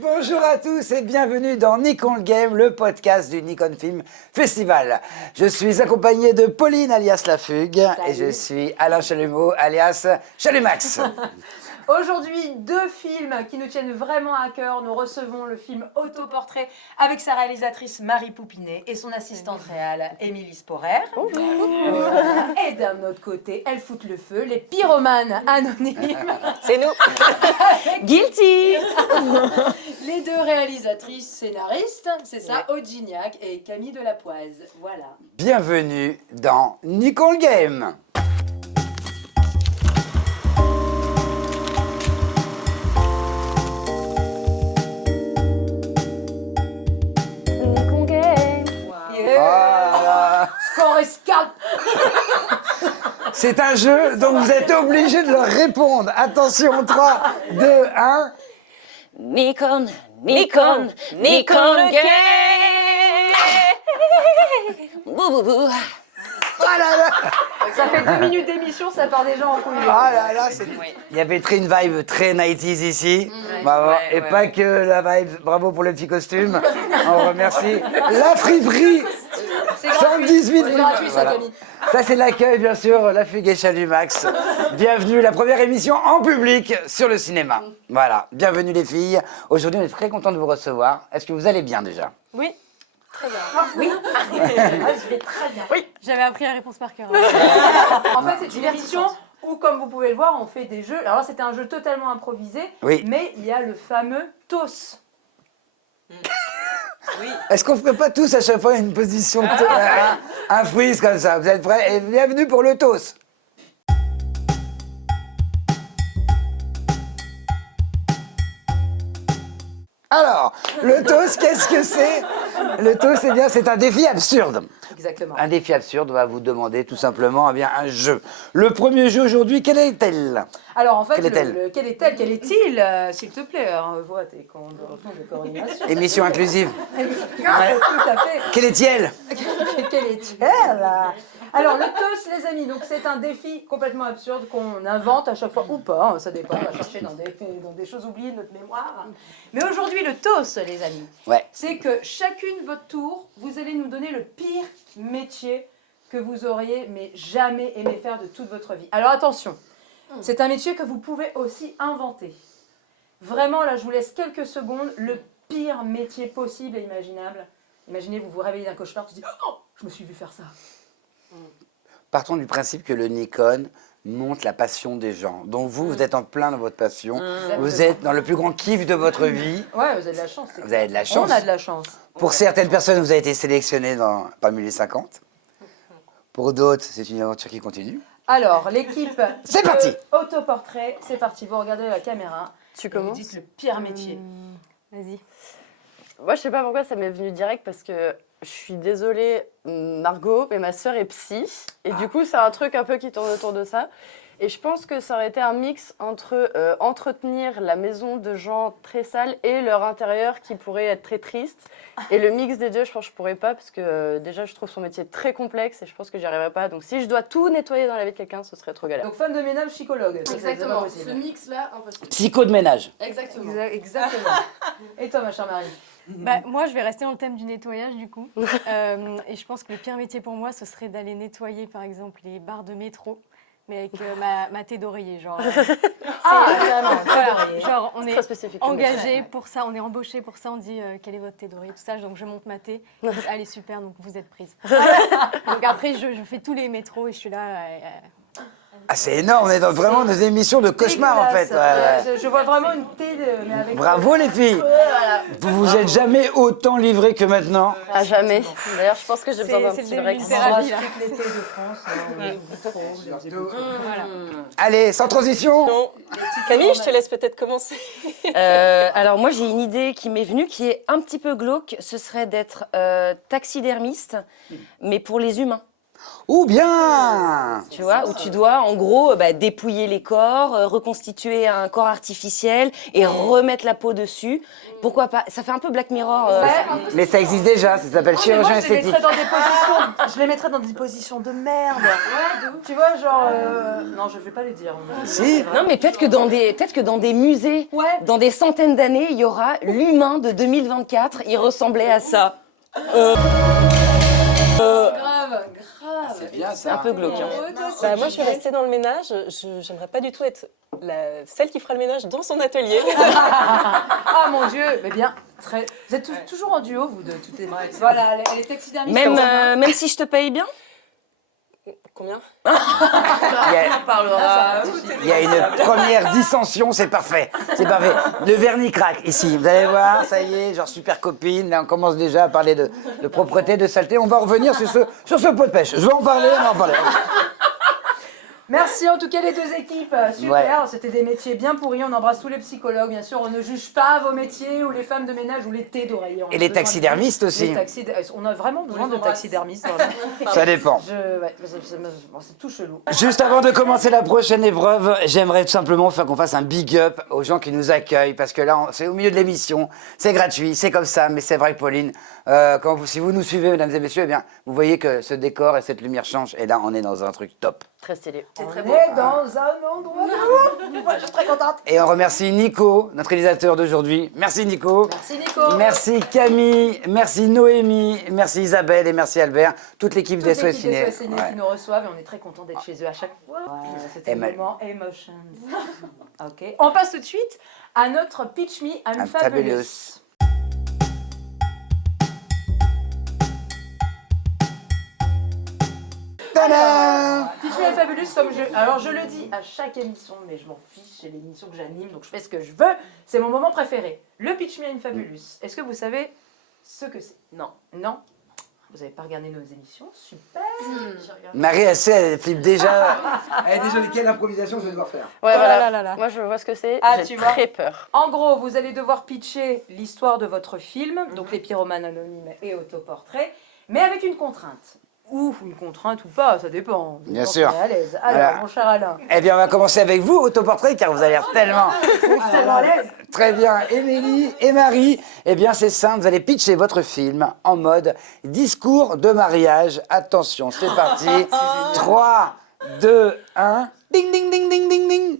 Bonjour à tous et bienvenue dans Nikon le Game, le podcast du Nikon Film Festival. Je suis accompagné de Pauline alias La Fugue et je suis Alain Chalumeau alias Chalumax. Aujourd'hui, deux films qui nous tiennent vraiment à cœur. Nous recevons le film Autoportrait avec sa réalisatrice Marie Poupinet et son assistante réelle Émilie Sporer. Et d'un autre côté, elles foutent le feu, les pyromanes anonymes. C'est nous. Guilty. Les deux réalisatrices scénaristes, c'est ça, Aude Gignac et Camille Delapoise. Voilà. Bienvenue dans Nikon le Game. Nikon Game. Voilà. Score escape. C'est un jeu dont vous êtes obligés de leur répondre. Attention, 3, 2, 1. Nikon, Nikon, Nikon le Game. Bou bou bou. Oh là là. Ça fait 2 minutes d'émission, ça part déjà en couille. Ah là là, il y avait une vibe très 90s ici. Bravo. Et pas que la vibe. Bravo pour le petit costume. On remercie la friperie. C'est gratuit. 118 C'est gratuit, ça, Voilà. Camille. Ça, c'est l'accueil, bien sûr, La Fugue et Chalumax. Bienvenue, la première émission en public sur le cinéma. Voilà, bienvenue les filles. Aujourd'hui, on est très content de vous recevoir. Est-ce que vous allez bien déjà? Oui, Ah, je vais très bien. j'avais appris la réponse par cœur. En fait, c'est une émission où, comme vous pouvez le voir, on fait des jeux. Alors là, c'était un jeu totalement improvisé, Oui. mais il y a le fameux TOS. Est-ce qu'on ne ferait pas tous à chaque fois une position, un freeze comme ça? Vous êtes prêts? Et bienvenue pour le TOS. Alors, le TOS, qu'est-ce que c'est? Le TOS, eh bien, c'est un défi absurde. Exactement. Un défi absurde, on va vous demander tout simplement un jeu. Le premier jeu aujourd'hui, quel est-elle? Alors, en fait, Quelle est-elle quel est-elle? Quel est-il? S'il te plaît, vois tes comptes de coordination. Émission inclusive. Tout à fait. Quelle est-elle? Quelle est-elle? Alors, le TOS, les amis, donc c'est un défi complètement absurde qu'on invente à chaque fois, ou pas, hein, ça dépend, on va chercher dans des choses oubliées de notre mémoire. Mais aujourd'hui, le TOS, les amis, Ouais. c'est que chacune votre tour, vous allez nous donner le pire métier que vous auriez mais jamais aimé faire de toute votre vie. Alors attention, c'est un métier que vous pouvez aussi inventer. Vraiment, là, je vous laisse quelques secondes, le pire métier possible et imaginable. Imaginez, vous vous réveillez d'un cauchemar, vous dites « Oh, je me suis vu faire ça ». Partons du principe que le Nikon montre la passion des gens. Donc vous êtes en plein dans votre passion. Vous êtes dans le plus grand kiff de votre vie. Ouais, vous avez de la chance. Vous avez de la chance. On a de la chance. Pour certaines personnes, vous avez été sélectionné parmi les 50. Pour d'autres, c'est une aventure qui continue. Alors, l'équipe C'est parti. Autoportrait, c'est parti. Vous regardez la caméra. Tu et vous commences. dites le pire métier. Vas-y. Moi, je sais pas pourquoi ça m'est venu direct parce que je suis désolée, Margot, mais ma sœur est psy. Et du coup, c'est un truc un peu qui tourne autour de ça. Et je pense que ça aurait été un mix entre entretenir la maison de gens très sales et leur intérieur qui pourrait être très triste. Et le mix des deux, je pense que je pourrais pas parce que déjà, je trouve son métier très complexe et je pense que j'y arriverais pas. Donc, si je dois tout nettoyer dans la vie de quelqu'un, ce serait trop galère. Donc, femme de ménage, psychologue. Exactement, C'est ce mix-là, impossible. Psycho de ménage. Exactement. Exactement. Et toi, ma chère Marie? Bah, moi, je vais rester dans le thème du nettoyage, du coup. Et je pense que le pire métier pour moi, ce serait d'aller nettoyer, par exemple, les barres de métro, mais avec ma thé d'oreiller, genre. Vraiment. Voilà, genre, on C'est est très spécifique. comme engagé pour ça, on est embauché pour ça, on dit quel est votre thé d'oreiller, tout ça, donc je monte ma thé, ils disent, allez super, donc vous êtes prise. Donc après, je fais tous les métros et je suis là. Ah, c'est énorme, on est vraiment dans des émissions de cauchemar en fait. Dégueulasse. Je vois vraiment une thé mais avec... Bravo les filles. Vous vous êtes jamais autant livrées que maintenant. À jamais. D'ailleurs, je pense que j'ai besoin d'un C'est petit le break. début de thérapie, là. Toutes les thés de France. Voilà. Allez, sans transition. Non. Camille, je te laisse peut-être commencer. Alors moi j'ai une idée qui m'est venue qui est un petit peu glauque, ce serait d'être taxidermiste, mais pour les humains. Ou bien Tu vois, où tu dois en gros dépouiller les corps, reconstituer un corps artificiel et remettre la peau dessus. Pourquoi pas? Ça fait un peu Black Mirror. Mais ça existe déjà, ça s'appelle chirurgien Moi, esthétique. je les mettrais dans des positions de merde. Tu vois, genre... Non, je vais pas les dire. Si. Non mais peut-être que dans des musées, Ouais. dans des centaines d'années, il y aura l'humain de 2024. Il ressemblait à ça. Grave. C'est bien C'est un peu glauque. Hein. Bah, moi, je vais rester dans le ménage. J'aimerais pas du tout être celle qui fera le ménage dans son atelier. Ah mon Dieu, mais bien, très... Vous êtes toujours en duo, vous deux. Voilà, elle est taxidermiste. Même si je te paye bien. Combien? Il y a- parlera. Il y a une première dissension, c'est parfait. C'est parfait. Le vernis craque ici. Vous allez voir, ça y est, genre super copine. Là, on commence déjà à parler de propreté, de saleté. On va revenir sur ce pot de pêche. Je vais en parler, on va en parler. Merci en tout cas les deux équipes, super, Ouais. c'était des métiers bien pourris, on embrasse tous les psychologues, bien sûr, on ne juge pas vos métiers ou les femmes de ménage ou les thés d'oreiller. On Et a les besoin taxidermistes de- aussi. On a vraiment besoin de taxidermistes. Vraiment. Ça dépend. Ouais, c'est tout chelou. Juste avant de commencer la prochaine épreuve, j'aimerais tout simplement faire qu'on fasse un big up aux gens qui nous accueillent, parce que là, c'est au milieu de l'émission, c'est gratuit, c'est comme ça, mais c'est vrai que Pauline, si vous nous suivez, mesdames et messieurs, eh bien, vous voyez que ce décor et cette lumière changent, et là, on est dans un truc top. Très stylé. C'est très beau. On est dans un endroit de ouf. Moi, je suis très contente. Et on remercie Nico, notre réalisateur d'aujourd'hui. Merci Nico. Merci Nico. Merci Camille, merci Noémie, merci Isabelle et merci Albert, toute l'équipe des Toute SOS l'équipe des Ciné. SOS Ciné Ouais. qui nous reçoivent et on est très contents d'être chez eux à chaque fois. C'était le Emma- moment Emotion. Ok. On passe tout de suite à notre Pitch Me I'm I'm Fabulous. fabulous. Tadam! Pitch Me I'm Fabulous, alors je le dis à chaque émission, mais je m'en fiche, c'est l'émission que j'anime, donc je fais ce que je veux. C'est mon moment préféré. Le Pitch Me I'm Fabulous. Est-ce que vous savez ce que c'est? Non. Non? Vous n'avez pas regardé nos émissions? Super. J'ai regardé. Marie, elle sait, elle flippe déjà. Elle est déjà dit quelle improvisation je vais devoir faire. Ouais, Oh là voilà. là là là. Moi, je vois ce que c'est. Ah, J'ai tu vois. très peur. En gros, vous allez devoir pitcher l'histoire de votre film, donc les pyromanes anonymes et autoportraits, mais avec une contrainte. Ou une contrainte ou pas, ça dépend. Bien Quand sûr. on est à l'aise. Alors, Voilà. mon cher Alain, Eh bien, on va commencer avec vous, autoportrait, car vous avez l'air tellement... tellement à l'aise. Très bien. Émilie et Marie, eh bien, c'est simple, vous allez pitcher votre film en mode discours de mariage. Attention, c'est parti. 3, 2, 1. Ding, ding, ding, ding, ding, ding.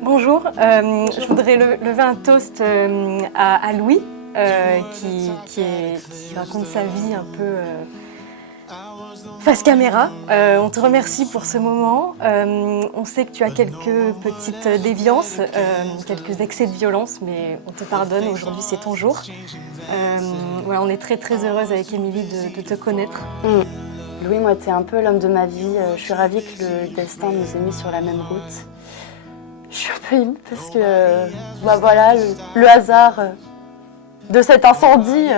Bonjour, je voudrais lever un toast à Louis, qui raconte sa vie un peu face caméra. On te remercie pour ce moment. On sait que tu as quelques petites déviances, quelques excès de violence, mais on te pardonne. Aujourd'hui, c'est ton jour. Voilà, on est très très heureuse avec Émilie de te connaître. Louis, moi, t'es un peu l'homme de ma vie. Je suis ravie que le destin nous ait mis sur la même route. Je suis un peu émue parce que, voilà, le hasard de cet incendie,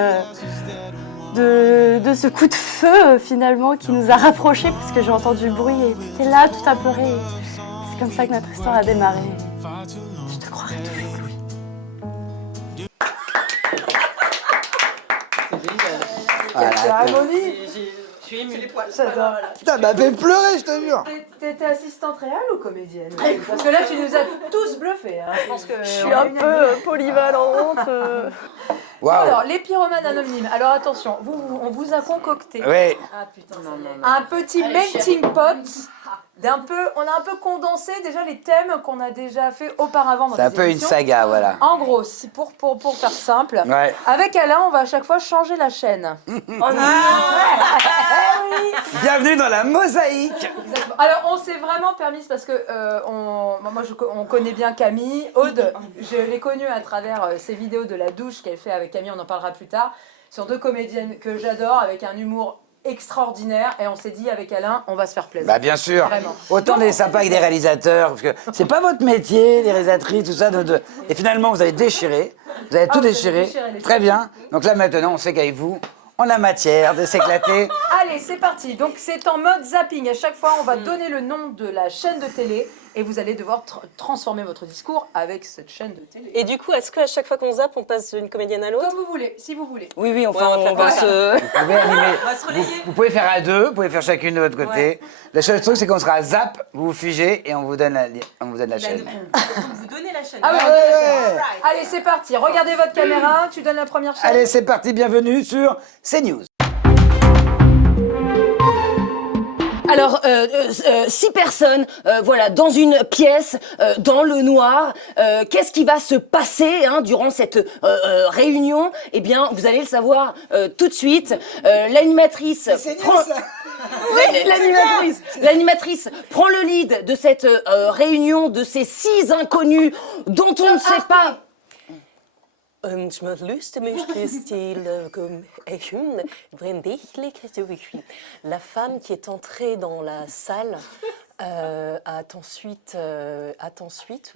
de ce coup de feu, finalement, qui nous a rapprochés parce que j'ai entendu le bruit et t'es là, tout apeuré. C'est comme ça que notre histoire a démarré. Je te croirai toujours, Louis. Voilà. Cérémonie. Je suis émue. Ça m'a fait pleurer, je te jure. T'étais assistante réelle ou comédienne? Parce que là, tu nous as tous bluffés. Hein. Je pense que Je suis un peu polyvalente. Waouh. Alors, les pyromanes anonymes. Alors attention, on vous a concocté Oui. ah, putain, un petit melting pot. On a un peu condensé déjà les thèmes qu'on a déjà fait auparavant dans C'est un les peu une émissions. saga, voilà. En gros, si pour faire simple, Ouais. avec Alain, on va à chaque fois changer la chaîne. Bienvenue dans la mosaïque. Exactement. Alors, on s'est vraiment permis parce que on connaît bien Camille. Aude, je l'ai connue à travers ses vidéos de la douche qu'elle fait avec Camille, on en parlera plus tard. Ce sont deux comédiennes que j'adore avec un humour extraordinaire et on s'est dit avec Alain, on va se faire plaisir. Bah bien sûr. Vraiment. Autant des sympas avec des réalisateurs, parce que c'est pas votre métier, les réalisatrices, tout ça. Et finalement, vous avez déchiré. Vous avez tout vous avez déchiré. déchiré les Très choses. bien. Donc là, maintenant, on sait qu'avec vous, on a matière de s'éclater. Allez, c'est parti. Donc c'est en mode zapping. À chaque fois, on va donner le nom de la chaîne de télé et vous allez devoir transformer votre discours avec cette chaîne de télé. Et du coup, est-ce qu'à chaque fois qu'on zappe, on passe d'une comédienne à l'autre? Comme vous voulez, si vous voulez. Oui, enfin, Ouais, on va se... Vous pouvez animer. On va se relayer. Vous pouvez faire à deux, vous pouvez faire chacune de votre côté. La seule truc, c'est qu'on sera zap, vous vous figez et on vous donne la chaîne. Vous donnez la chaîne. Ah oui, Ouais. on donne la chaîne. Allez, c'est parti. Regardez votre caméra. Tu donnes la première chaîne. Allez, c'est parti, bienvenue sur CNews. Alors, 6 personnes, voilà, dans une pièce, dans le noir. Qu'est-ce qui va se passer durant cette réunion? Eh bien, vous allez le savoir tout de suite. L'animatrice prend... L'animatrice prend le lead de cette réunion de ces 6 inconnus dont on ne sait pas... La femme qui est entrée dans la salle a ensuite,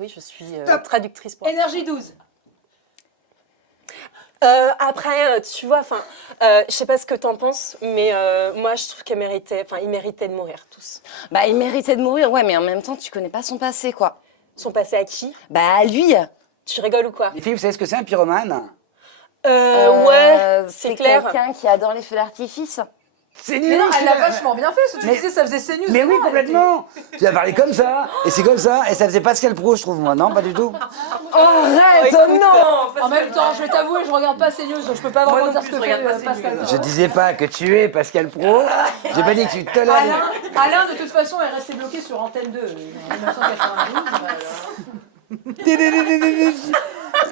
oui, je suis traductrice pour... Énergie 12. Après, tu vois, je sais pas ce que t'en penses, mais moi je trouve qu'ils méritaient de mourir tous. Bah, il méritait de mourir, ouais, mais en même temps, tu connais pas son passé, quoi. Ils sont passés à qui? Bah, à lui. Tu rigoles ou quoi? Les filles, vous savez ce que c'est un pyromane? Ouais, c'est clair. Quelqu'un qui adore les feux d'artifice. C'est Mais nul. non, elle l'a celui-là. vachement bien fait. Ce que tu Mais- disais, ça faisait CNews. Mais oui, non, elle complètement. Tu as parlé comme ça, et c'est comme ça, et ça faisait Pascal Pro, je trouve, moi. Non, pas du tout. Arrête, écoute, non. était- En même temps, je vais t'avouer, je regarde pas CNews, donc je peux pas vraiment dire ce que fait Pascal. Je disais pas que tu es Pascal Pro, j'ai pas dit que tu tolères. Alain, de toute façon, est resté bloqué sur Antenne 2 en 1992.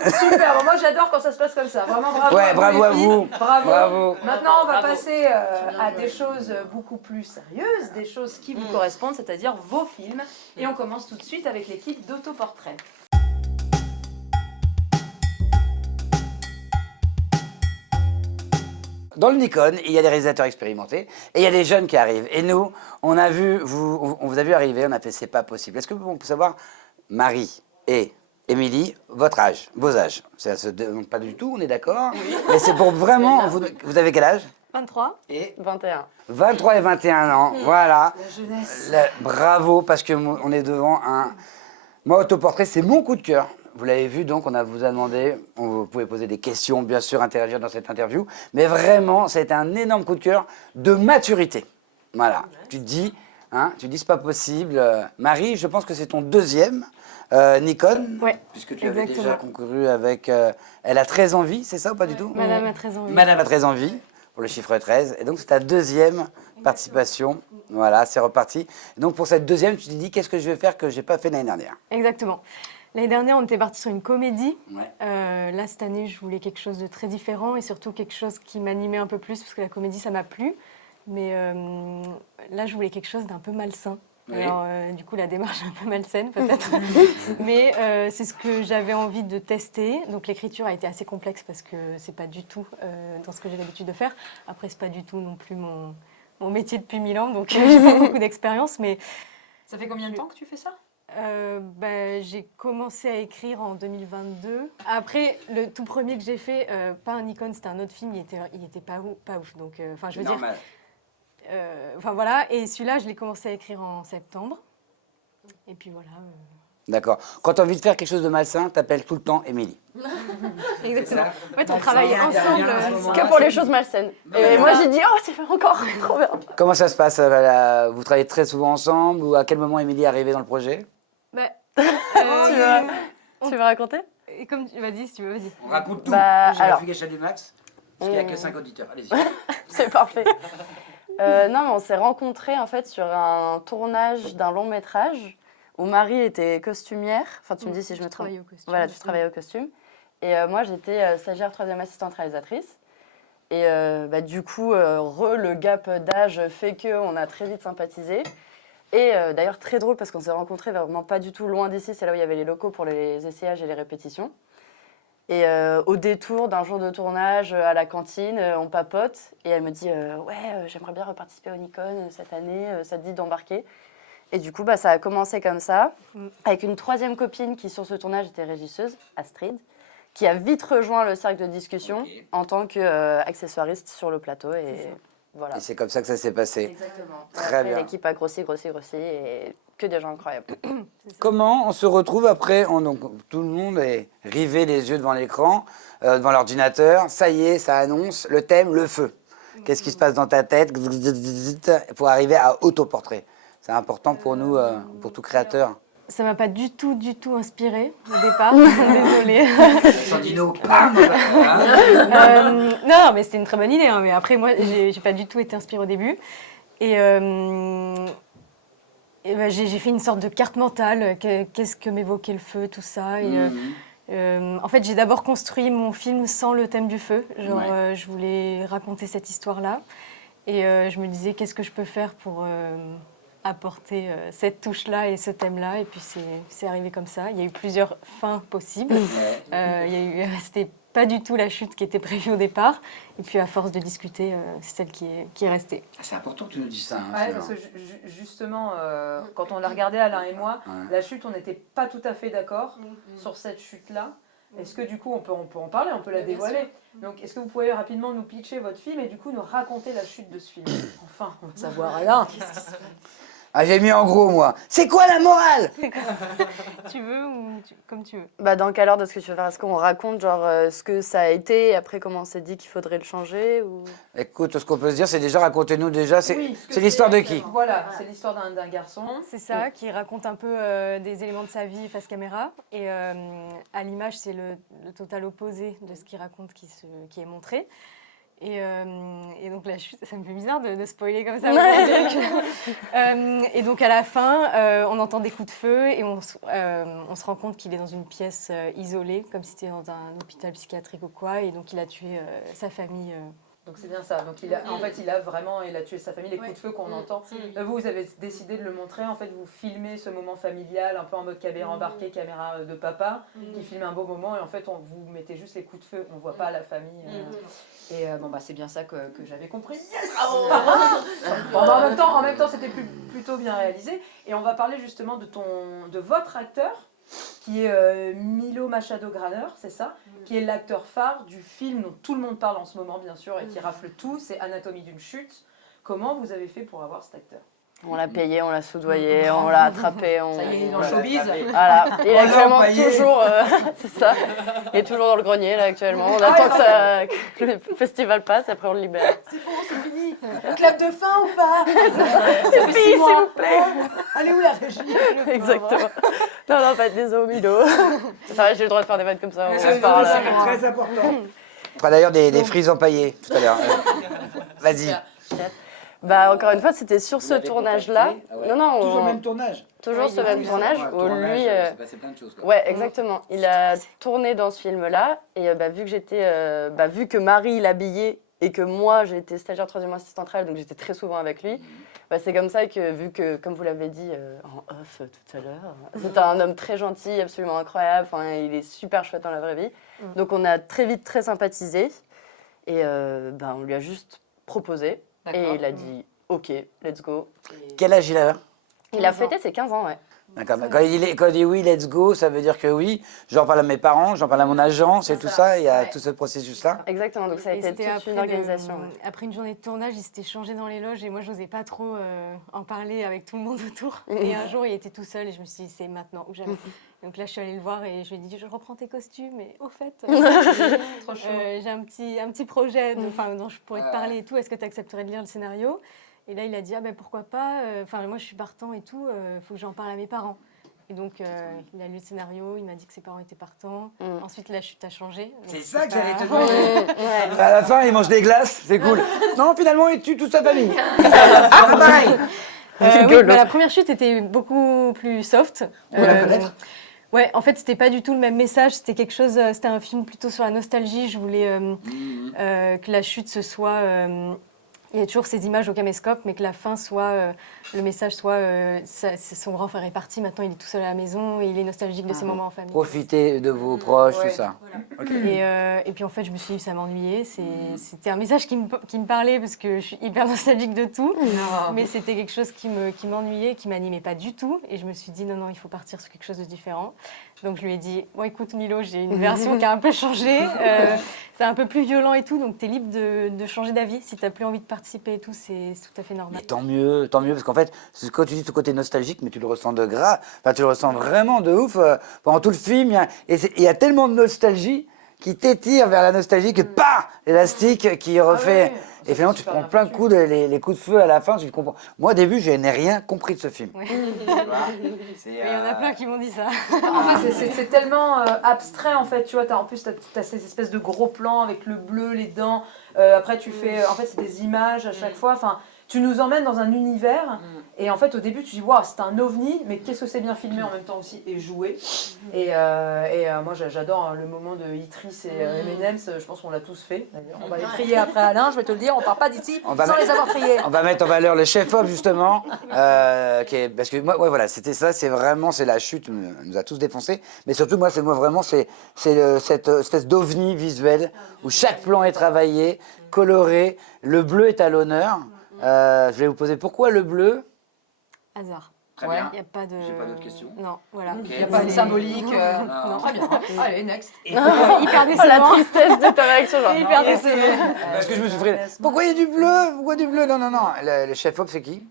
Super, bon, moi j'adore quand ça se passe comme ça. Vraiment bravo. Ouais, bravo à les filles. vous. Bravo. Bravo. Maintenant, on va passer à des choses beaucoup plus sérieuses, des choses qui vous correspondent, c'est-à-dire vos films. Et on commence tout de suite avec l'équipe d'Autoportrait. Dans le Nikon, il y a des réalisateurs expérimentés et il y a des jeunes qui arrivent. Et nous, on a vu, on vous a vu arriver, on a fait c'est pas possible. Est-ce que on peut savoir, Marie et Émilie, votre âge, vos âges? Ça se demande pas du tout, on est d'accord? Mais c'est pour vraiment. Vous avez quel âge? 23. Et 21. 23 et 21 ans, voilà. La jeunesse. Bravo, parce que on est devant un... Moi, Autoportrait, c'est mon coup de cœur. Vous l'avez vu, donc vous a demandé, vous pouvez poser des questions, bien sûr, interagir dans cette interview, mais vraiment, ça a été un énorme coup de cœur de maturité. Voilà, tu te dis, c'est pas possible. Marie, je pense que c'est ton deuxième Nikon, Ouais, puisque tu avais exactement. déjà concouru avec... Elle a très envie, c'est ça ou pas du tout? Madame a très envie. Madame a très envie, pour le chiffre 13. Et donc, c'est ta deuxième participation. Voilà, c'est reparti. Et donc, pour cette deuxième, tu te dis, qu'est-ce que je vais faire que je n'ai pas fait l'année dernière? Exactement. L'année dernière, on était parti sur une comédie. Ouais. Là, cette année, je voulais quelque chose de très différent et surtout quelque chose qui m'animait un peu plus parce que la comédie, ça m'a plu. Mais là, je voulais quelque chose d'un peu malsain. Oui. Alors, du coup, la démarche est un peu malsaine, peut-être. Mais c'est ce que j'avais envie de tester. Donc, l'écriture a été assez complexe parce que c'est pas du tout dans ce que j'ai l'habitude de faire. Après, c'est pas du tout non plus mon métier depuis 1000 ans, donc j'ai pas beaucoup d'expérience. Mais Ça fait combien de temps que tu fais ça? j'ai commencé à écrire en 2022. Après, le tout premier que j'ai fait, pas un Nikon, c'était un autre film, il était pas ouf. Donc, je veux dire, Normal. voilà. Et celui-là, je l'ai commencé à écrire en septembre. Et puis voilà. D'accord. Quand tu as envie de faire quelque chose de malsain, t'appelles tout le temps Émilie. Exactement. En fait, on travaille ensemble. Que pour les choses malsaines. Et moi, j'ai dit, oh, c'est encore trop bien. Comment ça se passe? Vous travaillez très souvent ensemble ou à quel moment Émilie est arrivée dans le projet? Tu veux raconter? Et comme vas-y, si tu veux, vas-y. On raconte tout. Bah, J'ai la alors. fugue à Chalet Max, parce qu'il n'y a que 5 auditeurs. Allez-y. C'est parfait. Non, mais on s'est rencontrés en fait sur un tournage d'un long métrage où Marie était costumière. Enfin, tu me dis si je me trompe. travaillais au costume. Voilà, tu travaillais au costume. Et moi, j'étais stagiaire 3e assistante réalisatrice. Et du coup, le gap d'âge fait qu'on a très vite sympathisé. Et d'ailleurs, très drôle parce qu'on s'est rencontrés vraiment pas du tout loin d'ici. C'est là où il y avait les locaux pour les essayages et les répétitions. Et au détour d'un jour de tournage à la cantine, on papote. Et elle me dit j'aimerais bien reparticiper au Nikon cette année. Ça te dit d'embarquer? Et du coup, ça a commencé comme ça, avec une troisième copine qui, sur ce tournage, était régisseuse, Astrid, qui a vite rejoint le cercle de discussion en tant qu'accessoiriste sur le plateau. Et voilà. Et c'est comme ça que ça s'est passé. Exactement. Très bien. L'équipe a grossi et que des gens incroyables. Comment on se retrouve après donc, tout le monde est rivé les yeux devant l'écran, devant l'ordinateur. Ça y est, ça annonce le thème, le feu. Qu'est-ce qui se passe dans ta tête pour arriver à autoportrait? C'est important pour nous, pour tout créateur. Ça m'a pas du tout inspiré au départ. Désolée. Sandino, bam Non, mais c'était une très bonne idée. Mais après, moi, j'ai pas du tout été inspirée au début. Et j'ai fait une sorte de carte mentale. Qu'est-ce que m'évoquait le feu, tout ça. Et, en fait, j'ai d'abord construit mon film sans le thème du feu. Genre, je voulais raconter cette histoire-là. Et je me disais, qu'est-ce que je peux faire pour apporter cette touche-là et ce thème-là. Et puis, c'est arrivé comme ça. Il y a eu plusieurs fins possibles. C'était pas du tout la chute qui était prévue au départ. Et puis, à force de discuter, c'est celle qui est restée. C'est important que tu nous dises ça. Ouais, parce que justement, quand on l'a regardé, Alain et moi, la chute, on n'était pas tout à fait d'accord sur cette chute-là. Est-ce que du coup, on peut en parler, on peut la dévoiler? Donc, est-ce que vous pouvez rapidement nous pitcher votre film et du coup nous raconter la chute de ce film? Enfin, on va savoir, Alain. Ah, j'ai mis en gros, moi. C'est quoi la morale? Tu veux ou comme tu veux? Bah, dans quel ordre est-ce que tu veux faire? Est-ce qu'on raconte genre ce que ça a été et après comment on s'est dit qu'il faudrait le changer ou... Écoute, ce qu'on peut se dire, c'est déjà, racontez-nous déjà, c'est Oui, ce que l'histoire de qui? Voilà, c'est l'histoire d'un garçon. C'est ça, qui raconte un peu des éléments de sa vie face caméra. Et à l'image, c'est le total opposé de ce qu'il raconte qui est montré. Et donc la chute, ça me fait bizarre de spoiler comme ça. Et donc à la fin, on entend des coups de feu et on se rend compte qu'il est dans une pièce isolée, comme si c'était dans un hôpital psychiatrique ou quoi. Et donc il a tué sa famille. Donc c'est bien ça. Donc en fait, il a tué sa famille. Les coups de feu qu'on entend. Vous avez décidé de le montrer. En fait, vous filmez ce moment familial, un peu en mode caméra embarquée, caméra de papa, qui filme un beau moment. Et en fait, vous mettez juste les coups de feu. On voit pas la famille. Et c'est bien ça que j'avais compris. Yes. En même temps, c'était plutôt bien réalisé. Et on va parler justement de votre acteur, qui est Milo Machado Graner, c'est ça, qui est l'acteur phare du film dont tout le monde parle en ce moment, bien sûr, et qui rafle tout, c'est Anatomie d'une chute. Comment vous avez fait pour avoir cet acteur? On l'a payé, on l'a soudoyé, on l'a attrapé. Ça y est, il est dans le showbiz. Voilà. Il est actuellement toujours, c'est ça, il est toujours dans le grenier là actuellement. On attend que le festival passe, après on le libère. C'est bon, c'est fini. Clap de fin ou pas? C'est fini, s'il vous plaît. Allez où la régie? Exactement. Non, pas désolé, Milo. Ça va, j'ai le droit de faire des vannes comme ça. C'est très important. On fera d'ailleurs des frises empaillées tout à l'heure. Vas-y. Bah, encore une fois, c'était sur ce tournage-là. Non, Toujours le même tournage. Toujours ce même tournage où lui. C'est plein de choses. Ouais, exactement. Il a tourné dans ce film-là et vu que Marie l'habillait et que moi j'étais stagiaire troisième assistante réelle, donc j'étais très souvent avec lui. C'est comme ça que, vu que, comme vous l'avez dit en off tout à l'heure, c'est un homme très gentil, absolument incroyable. Enfin, il est super chouette dans la vraie vie. Donc on a très vite très sympathisé et on lui a juste proposé. Et il a dit OK, let's go. Quel âge il a? Il a fêté ses 15 ans, ouais. D'accord. Quand il dit oui, let's go, ça veut dire que oui. J'en parle à mes parents, j'en parle à mon agence et tout ça. Il y a tout ce processus-là. Exactement, donc ça a été toute une organisation. Après une journée de tournage, il s'était changé dans les loges et moi, je n'osais pas trop en parler avec tout le monde autour. Et un jour, il était tout seul et je me suis dit, c'est maintenant ou jamais. Donc là, je suis allée le voir et je lui ai dit, je reprends tes costumes, mais au fait, j'ai un petit projet dont je pourrais te parler et tout. Est-ce que tu accepterais de lire le scénario? Et là, il a dit, pourquoi pas, moi, je suis partant et tout, faut que j'en parle à mes parents. Et donc, il a lu le scénario, il m'a dit que ses parents étaient partants. Ensuite, la chute a changé. C'est ça que j'allais te demander. À la fin, il mange des glaces, c'est cool. Non, finalement, il tue toute sa famille. Pareil. La première chute était beaucoup plus soft. Peut-être. Ouais, en fait, c'était pas du tout le même message. C'était c'était un film plutôt sur la nostalgie. Je voulais que la chute ce soit il y a toujours ces images au caméscope, mais que la fin soit, le message soit, son grand frère est parti, maintenant il est tout seul à la maison et il est nostalgique de ses moments en famille. Profitez de vos proches, Ouais. tout ça. Ok. Et puis en fait, je me suis dit, ça m'ennuyait. C'était un message qui me parlait parce que je suis hyper nostalgique de tout. Mais c'était quelque chose qui m'ennuyait, qui m'animait pas du tout. Et je me suis dit, non, il faut partir sur quelque chose de différent. Donc je lui ai dit, bon écoute Milo, j'ai une version qui a un peu changé. C'est un peu plus violent et tout, donc tu es libre de changer d'avis. Si tu n'as plus envie de participer et tout, c'est tout à fait normal. Mais tant mieux, parce qu'en fait, quand tu dis ce côté nostalgique, mais tu le ressens de gras, enfin tu le ressens vraiment de ouf. Pendant tout le film, il y a tellement de nostalgie qui t'étire vers la nostalgie que l'élastique qui refait. ouais. Et finalement, tu te prends plein de coups, les coups de feu à la fin, tu comprends. Moi, au début, je n'ai rien compris de ce film. Ouais. Tu vois, Il y en a plein qui m'ont dit ça. En fait, c'est tellement abstrait en fait, tu vois. En plus, t'as ces espèces de gros plans avec le bleu, les dents. Après, tu fais. En fait, c'est des images à chaque fois. Enfin, tu nous emmènes dans un univers. Et en fait, au début, tu dis, waouh, c'est un ovni, mais qu'est-ce que c'est bien filmé en même temps aussi et joué. Et moi, j'adore le moment de Itris et M&M's. Je pense qu'on l'a tous fait. D'ailleurs. On va les trier après Alain, je vais te le dire. On part pas d'ici On va sans les avoir triés. On va mettre en valeur le chef-op justement, parce que moi, ouais, voilà, c'était ça, c'est la chute, nous a tous défoncé, mais surtout moi, c'est cette espèce d'ovni visuel où chaque plan est travaillé, coloré, le bleu est à l'honneur. Je vais vous poser pourquoi le bleu. Hasard. Très Ouais. bien. Il n'y a pas de... J'ai pas d'autres questions. Non, voilà. Ok. Il n'y a pas de symbolique. Non. Très bien. Allez, next. C'est hyper Oh, la décevant. tristesse de ta réaction, genre. C'est hyper décevant. Parce que je me suis fait. Pourquoi il y a du bleu? Pourquoi du bleu? Non, non, non. Le chef-op, c'est qui?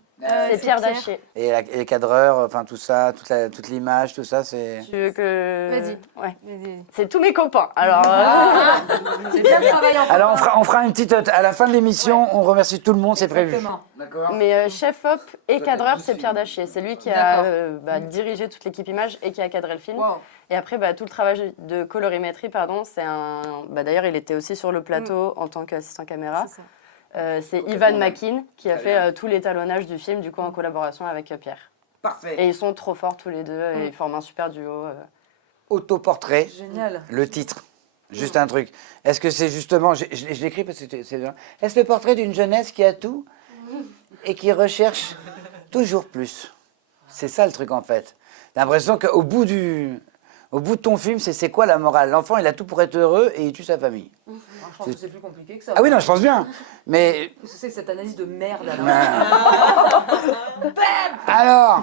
C'est Pierre Dachier. Et les cadreurs, enfin tout ça, toute l'image, tout ça, c'est. Tu veux que... Vas-y. Ouais. Vas-y. C'est tous mes copains. Alors, C'est bien le travail en Alors on fera une petite. À la fin de l'émission, on remercie tout le monde, c'est prévu. Exactement. D'accord. mais chef-op et cadreur, c'est Pierre Dachier. C'est lui qui a D'accord. dirigé toute l'équipe image et qui a cadré le film. Wow. Et après, tout le travail de colorimétrie, c'est un... d'ailleurs, il était aussi sur le plateau en tant qu'assistant caméra. C'est ça. C'est Ivan Makin qui a fait tout l'étalonnage du film, du coup, en collaboration avec Pierre. Parfait. Et ils sont trop forts tous les deux et ils forment un super duo. Autoportrait, Génial. le titre. Juste un truc. Est-ce que c'est justement, je l'écris parce que c'est bien. Est-ce le portrait d'une jeunesse qui a tout et qui recherche toujours plus? C'est ça le truc en fait. T'as l'impression qu'au bout de ton film, c'est quoi la morale? L'enfant, il a tout pour être heureux et il tue sa famille. Je pense que c'est plus compliqué que ça. Ah oui, non, je pense bien. Mais Qu'est-ce que c'est que cette analyse de merde là? alors,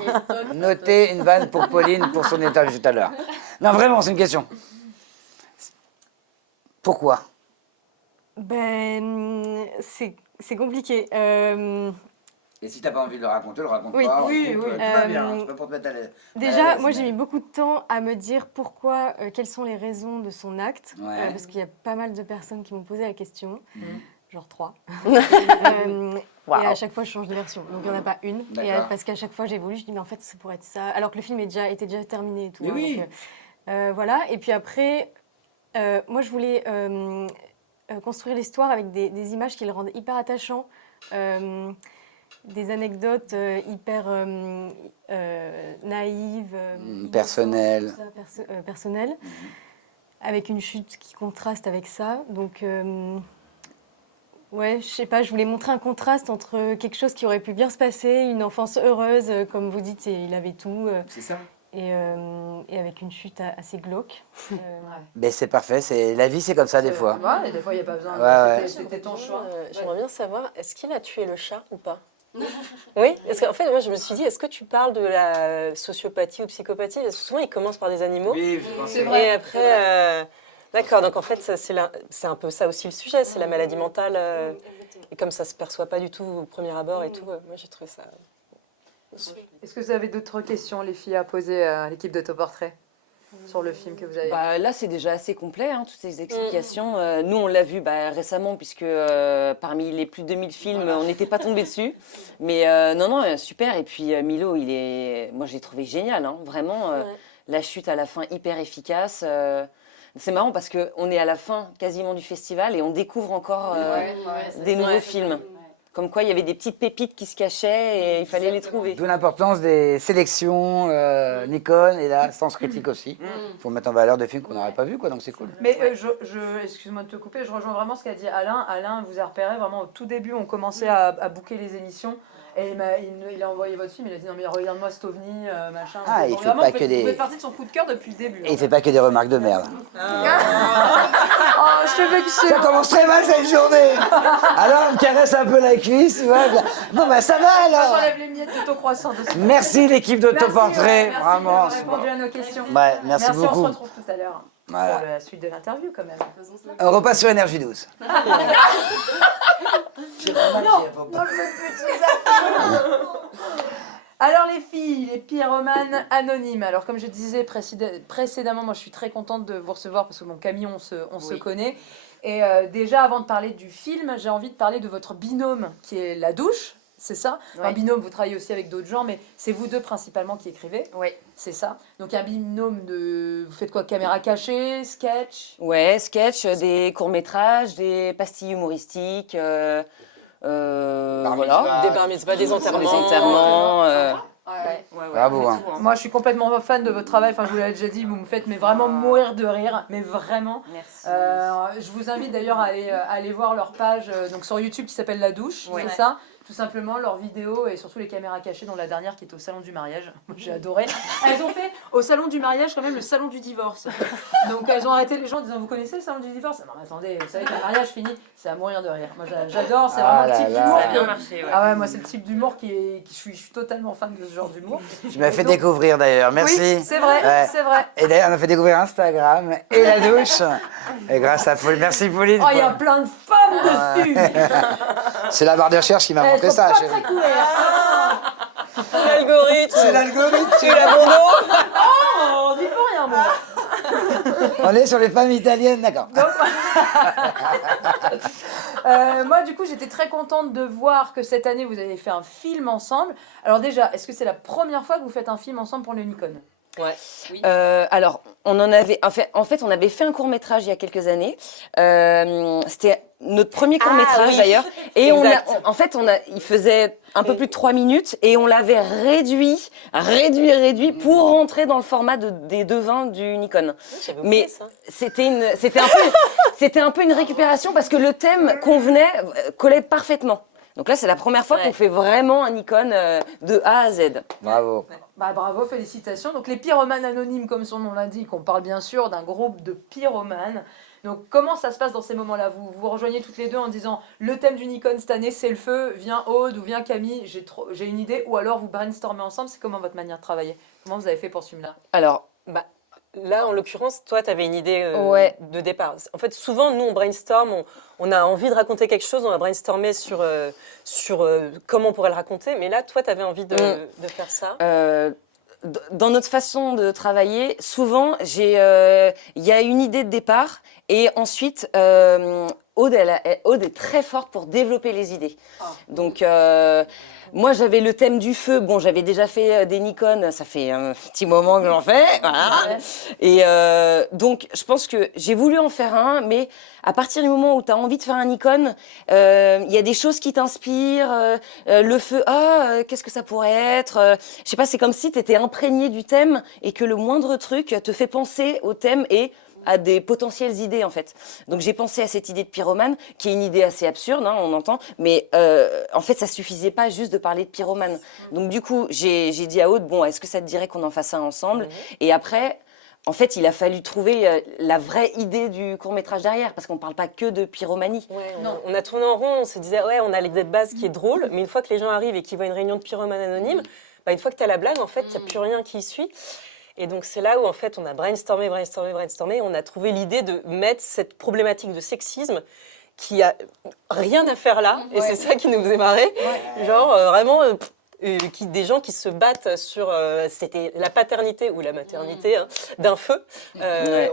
notez une vanne pour Pauline pour son interview tout à l'heure. Non, vraiment, c'est une question. Pourquoi? C'est compliqué. Et si t'as pas envie de le raconter, le raconte Oui, pas. oui, oui. Tout va bien, c'est pas pour te mettre à l'aise. Déjà, moi, j'ai mis beaucoup de temps à me dire pourquoi, quelles sont les raisons de son acte. Ouais. Parce qu'il y a pas mal de personnes qui m'ont posé la question. Genre 3. Waouh. Et à chaque fois, je change de version. Donc, il n'y en a pas une. Et D'accord. parce qu'à chaque fois, j'évolue, je dis, mais en fait, ça pourrait être ça. Alors que le film était déjà terminé et tout. Mais hein, oui. donc, voilà. Et puis après, moi, je voulais construire l'histoire avec des images qui le rendent hyper attachant. Des anecdotes hyper naïves. Personnelles. Tout ça, personnelles. Avec une chute qui contraste avec ça. Donc... ouais, je sais pas, je voulais montrer un contraste entre quelque chose qui aurait pu bien se passer, une enfance heureuse, comme vous dites, il avait tout, C'est ça. et avec une chute assez glauque. Ben c'est parfait, la vie c'est comme ça des fois. Ouais, et des fois, il n'y a pas besoin. Ouais, ouais. C'était ton choix. J'aimerais bien savoir, est-ce qu'il a tué le chat ou pas? Oui, parce qu'en fait, moi, je me suis dit, est-ce que tu parles de la sociopathie ou psychopathie? Parce que souvent, ils commencent par des animaux. Oui, C'est vrai. Et après, d'accord, donc en fait, c'est un peu ça aussi le sujet, c'est la maladie mentale. Et comme ça se perçoit pas du tout au premier abord et tout, moi j'ai trouvé ça. Est-ce que vous avez d'autres questions, les filles, à poser à l'équipe d'Autoportrait sur le film que vous avez vu? Bah, là, c'est déjà assez complet, hein, toutes ces explications. Nous, on l'a vu récemment, puisque parmi les plus de 2000 films, on n'était pas tombé dessus. Mais non, super. Et puis Milo, moi, je l'ai trouvé génial, hein, vraiment. La chute à la fin, hyper efficace. C'est marrant parce qu'on est à la fin quasiment du festival et on découvre encore des nouveaux films. Comme quoi, il y avait des petites pépites qui se cachaient et il fallait les trouver. D'où l'importance des sélections Nikon et là, Sens Critique aussi. Pour mettre en valeur des films qu'on n'aurait pas vus, quoi, donc c'est cool. Mais excuse-moi de te couper, je rejoins vraiment ce qu'a dit Alain. Alain vous a repéré vraiment au tout début, on commençait à booker les émissions. Et il a envoyé votre film, il a dit non mais regarde-moi cet ovni, machin. Ah, il Donc, fait vraiment, pas vous que faites- des- Vous faites partie de son coup de cœur depuis le début. Et il fait pas que des remarques de merde. Oh, je te veux que Ça commence très mal cette journée. Alors, on me caresse un peu la cuisse. Tu vois. Bon, bah ça va alors. J'enlève les miettes de ton croissant dessus. Merci l'équipe d'autoportrait, Merci vraiment. d'avoir répondu à nos questions. Ouais, merci On beaucoup. se retrouve tout à l'heure Voilà. pour la suite de l'interview quand même. On repasse sur Énergie 12. Alors les filles, les pyromanes anonymes. Alors comme je disais précédemment, moi je suis très contente de vous recevoir parce que mon Camille, on se connaît. Et déjà avant de parler du film, j'ai envie de parler de votre binôme qui est La Douche. C'est ça. Ouais. Un binôme, vous travaillez aussi avec d'autres gens, mais c'est vous deux principalement qui écrivez. Oui. C'est ça. Donc un binôme de... Vous faites quoi? Caméra cachée, sketch? Ouais, sketch, des courts-métrages, des pastilles humoristiques, voilà. Des bar mitzvahs, des enterrements. Des enterrements. Ouais. Bravo. Hein. Moi, je suis complètement fan de votre travail. Enfin, je vous l'avais déjà dit, vous me faites mais vraiment mourir de rire, mais vraiment. Merci. Je vous invite d'ailleurs à aller voir leur page donc sur YouTube qui s'appelle La Douche, Ouais. c'est ça. Tout simplement leurs vidéos et surtout les caméras cachées, dont la dernière qui est au salon du mariage. Moi, j'ai adoré. Elles ont fait au salon du mariage quand même le salon du divorce. Donc elles ont arrêté les gens en disant vous connaissez le salon du divorce? Non mais attendez, vous savez que le mariage fini, c'est à mourir de rire. Moi j'adore, c'est Ah vraiment le là type là. d'humour. Ça a bien que- marché, ouais. Ah ouais, moi c'est le type d'humour je suis totalement fan de ce genre d'humour. Je m'as fait découvrir d'ailleurs, merci. Oui, c'est vrai, Ouais. c'est vrai. Et d'ailleurs, on m'a fait découvrir Instagram et La Douche. Et grâce à Pauline. Merci Pauline. Oh, il y a plein de femmes dessus. C'est la barre de recherche qui m'a Elles montré sont ça, pas chérie. très couvertes. L'algorithme. C'est l'algorithme. Tu la bondo. Oh, dis pas rien moi. On est sur les femmes italiennes, d'accord. Moi, du coup, j'étais très contente de voir que cette année, vous avez fait un film ensemble. Alors déjà, est-ce que c'est la première fois que vous faites un film ensemble pour le Nikon? Ouais. Alors, on en avait, en fait, on avait fait un court-métrage il y a quelques années. C'était notre premier court-métrage oui. d'ailleurs. Et Exact. il faisait un peu plus de 3 minutes et on l'avait réduit pour rentrer dans le format des devins du Nikon. J'avais Mais oublié ça. c'était un peu une récupération parce que le thème convenait, collait parfaitement. Donc là, c'est la première fois Ouais. qu'on fait vraiment un Nikon de A à Z. Bravo. Bah, bravo, félicitations. Donc les pyromanes anonymes, comme son nom l'indique, on parle bien sûr d'un groupe de pyromanes. Donc comment ça se passe dans ces moments-là? Vous vous rejoignez toutes les deux en disant le thème du Nikon cette année c'est le feu, viens Aude ou viens Camille, j'ai une idée, ou alors vous brainstormez ensemble. C'est comment votre manière de travailler? Comment vous avez fait pour ce film-là? Alors, Bah, là, en l'occurrence, toi, tu avais une idée Ouais. de départ. En fait, souvent, nous, on brainstorm, on a envie de raconter quelque chose, on va brainstormer sur comment on pourrait le raconter. Mais là, toi, tu avais envie de faire ça. dans notre façon de travailler, souvent, il y a une idée de départ et ensuite, Aude est très forte pour développer les idées. Donc, moi, j'avais le thème du feu. Bon, j'avais déjà fait des Nikon, ça fait un petit moment que j'en fais. Voilà. Et donc, je pense que j'ai voulu en faire un, mais à partir du moment où tu as envie de faire un Nikon, il y a des choses qui t'inspirent. Le feu, qu'est-ce que ça pourrait être? Je sais pas, c'est comme si tu étais imprégné du thème et que le moindre truc te fait penser au thème et à des potentielles idées en fait. Donc j'ai pensé à cette idée de pyromane, qui est une idée assez absurde, hein, on entend, mais en fait ça suffisait pas juste de parler de pyromane. Donc du coup j'ai dit à Aude, bon, est-ce que ça te dirait qu'on en fasse un ensemble? Et après, en fait, il a fallu trouver la vraie idée du court-métrage derrière, parce qu'on parle pas que de pyromanie. Ouais, on a tourné en rond, on se disait, ouais, on a l'idée de base qui est drôle, mais une fois que les gens arrivent et qu'ils voient une réunion de pyromanes anonymes, bah, une fois que tu as la blague, en fait, il n'y a plus rien qui y suit. Et donc, c'est là où, en fait, on a brainstormé, on a trouvé l'idée de mettre cette problématique de sexisme qui a rien à faire là, et c'est ça qui nous faisait marrer. Genre, vraiment, des gens qui se battent sur, c'était la paternité ou la maternité hein, d'un feu.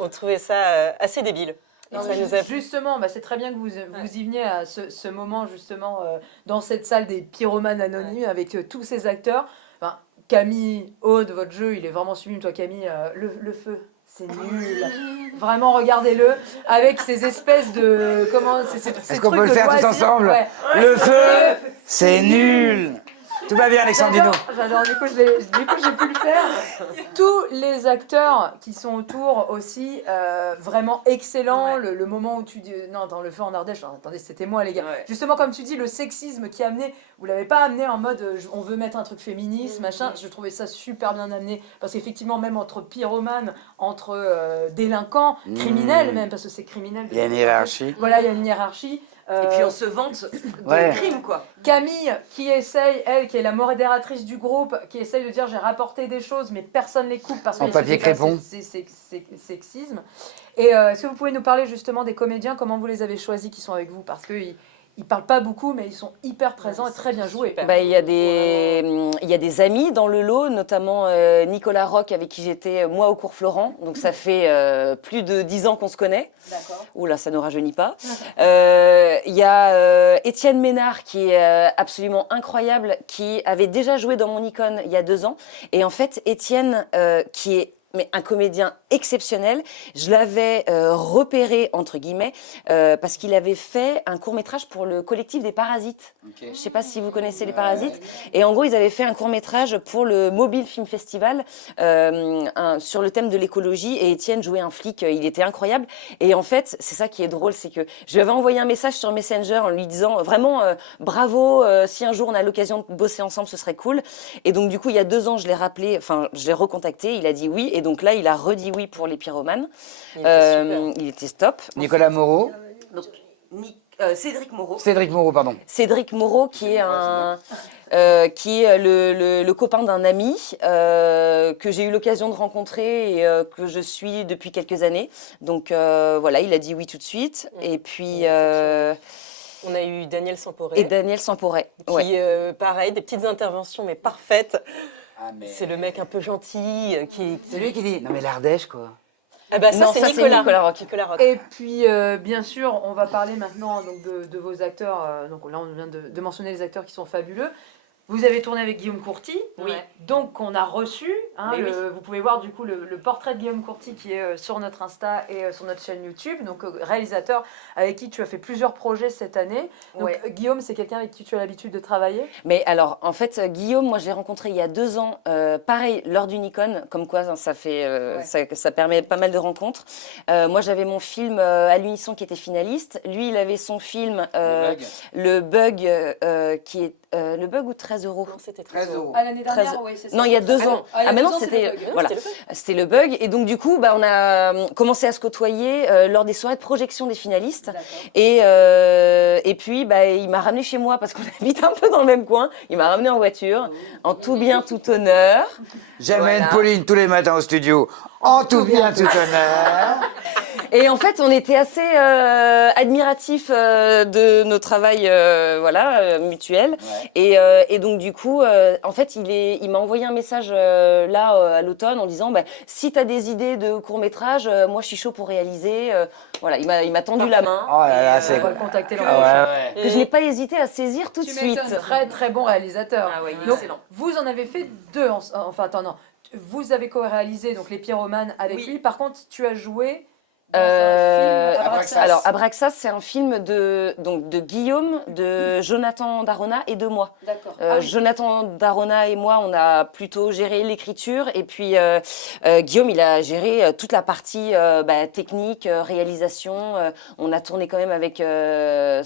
On trouvait ça assez débile. Non, Ça nous a- justement, bah, c'est très bien que vous y veniez à ce moment justement dans cette salle des pyromanes anonymes avec tous ces acteurs. Enfin, Camille, Aude, votre jeu, il est vraiment sublime. Toi, Camille, le feu, c'est nul. Vraiment, regardez-le avec ces espèces de comment ces Est-ce qu'on peut le faire tous ensemble? Ouais. Le feu, c'est nul. Tout va bien, Alexandre Dino. J'adore. Du coup, j'ai pu le faire. Tous les acteurs qui sont autour aussi, vraiment excellents. Le moment où tu dis non, dans le feu en Ardèche. Attendez, c'était moi, les gars. Ouais. Justement, comme tu dis, le sexisme qui est amené. Vous l'avez pas amené en mode on veut mettre un truc féministe, machin. Je trouvais ça super bien amené parce qu'effectivement, même entre pyromanes, entre délinquants, criminels même, parce que c'est criminel. Il y a une hiérarchie. Voilà, il y a une hiérarchie. Et puis on se vante de Ouais. crime, quoi. Camille, qui essaye, elle, qui est la modératrice du groupe, qui essaye de dire j'ai rapporté des choses, mais personne les coupe parce En que papier crépon. c'est sexisme. Et est-ce que vous pouvez nous parler justement des comédiens, comment vous les avez choisis qui sont avec vous? Parce qu'ils ne parlent pas beaucoup, mais ils sont hyper présents et très bien joués. Bah, il y a des amis dans le lot, notamment Nicolas Roch, avec qui j'étais moi au cours Florent. Donc ça fait plus de 10 ans qu'on se connaît. D'accord. Oula, ça ne rajeunit pas. Il y a Étienne Ménard, qui est absolument incroyable, qui avait déjà joué dans mon icône il y a 2 ans. Et en fait, Étienne, qui est un comédien exceptionnel, je l'avais repéré, entre guillemets, parce qu'il avait fait un court-métrage pour le collectif des Parasites. Je ne sais pas si vous connaissez les Parasites. Et en gros, ils avaient fait un court-métrage pour le Mobile Film Festival sur le thème de l'écologie. Et Étienne jouait un flic, il était incroyable. Et en fait, c'est ça qui est drôle, c'est que je lui avais envoyé un message sur Messenger en lui disant vraiment bravo, si un jour on a l'occasion de bosser ensemble, ce serait cool. Et donc du coup, il y a 2 ans, je l'ai rappelé, enfin, je l'ai recontacté, il a dit oui. Et donc là, il a redit oui pour les pyromanes. Il était top. Nicolas Moreau. Donc, Cédric Moreau. Cédric Moreau, pardon. Cédric Moreau, qui est le copain d'un ami que j'ai eu l'occasion de rencontrer et que je suis depuis quelques années. Donc voilà, il a dit oui tout de suite. Et puis... On a eu Daniel Samporé. et Daniel Samporé. Qui, Ouais. pareil, des petites interventions, mais parfaites. Ah, mais... C'est le mec un peu gentil qui... C'est lui qui dit non mais l'Ardèche quoi. Ah bah ça, Non, c'est ça, c'est Nicolas. Nicolas Roch. Nicolas Roch. Et puis, bien sûr, on va parler maintenant donc, de vos acteurs. Donc là, on vient de mentionner les acteurs qui sont fabuleux. Vous avez tourné avec Guillaume Courty, Oui. donc on a reçu, Mais oui. vous pouvez voir du coup le portrait de Guillaume Courty qui est sur notre Insta et sur notre chaîne YouTube, donc réalisateur avec qui tu as fait plusieurs projets cette année. Donc Ouais. Guillaume, c'est quelqu'un avec qui tu as l'habitude de travailler? Mais alors, en fait, Guillaume, moi, je l'ai rencontré il y a 2 ans, pareil, lors d'une icône, comme quoi ça fait, ça permet pas mal de rencontres. Moi, j'avais mon film à l'unisson qui était finaliste. Lui, il avait son film Le Bug, qui est Le Bug ou 13 €. Non, c'était 13 très euros. L'année dernière, oui, c'est Non, il y a 2 ans. Ah, il y a mais 2 non, ans, c'était le Bug. voilà, c'était Le Bug. Et donc, du coup, bah, on a commencé à se côtoyer lors des soirées de projection des finalistes. Et puis, bah, il m'a ramené chez moi parce qu'on habite un peu dans le même coin. Il m'a ramené en voiture, en tout bien, tout honneur. J'amène Voilà. Pauline tous les matins au studio. En tout bien, tout honneur. Et en fait, on était assez admiratifs de nos travails mutuels. Ouais. Et donc, du coup, en fait, il m'a envoyé un message à l'automne en disant si tu as des idées de court-métrage, moi, je suis chaud pour réaliser. Voilà, il m'a tendu la main. Oh là là, Et, c'est... On va le contacter l'an Ah prochain. ouais, ouais. que je n'ai pas hésité à saisir tout de Tu suite. m'étonnes, très très bon réalisateur. Ah ouais, il est Donc, excellent. vous en avez fait 2, enfin attends, non. Vous avez co-réalisé donc Les Pyromanes avec Oui. lui. Par contre, tu as joué dans Euh, un film Abraxas. Alors, Abraxas, c'est un film de Guillaume, de Jonathan Darona et de moi. D'accord. Jonathan Darona et moi, on a plutôt géré l'écriture et puis Guillaume, il a géré toute la partie technique, réalisation. On a tourné quand même avec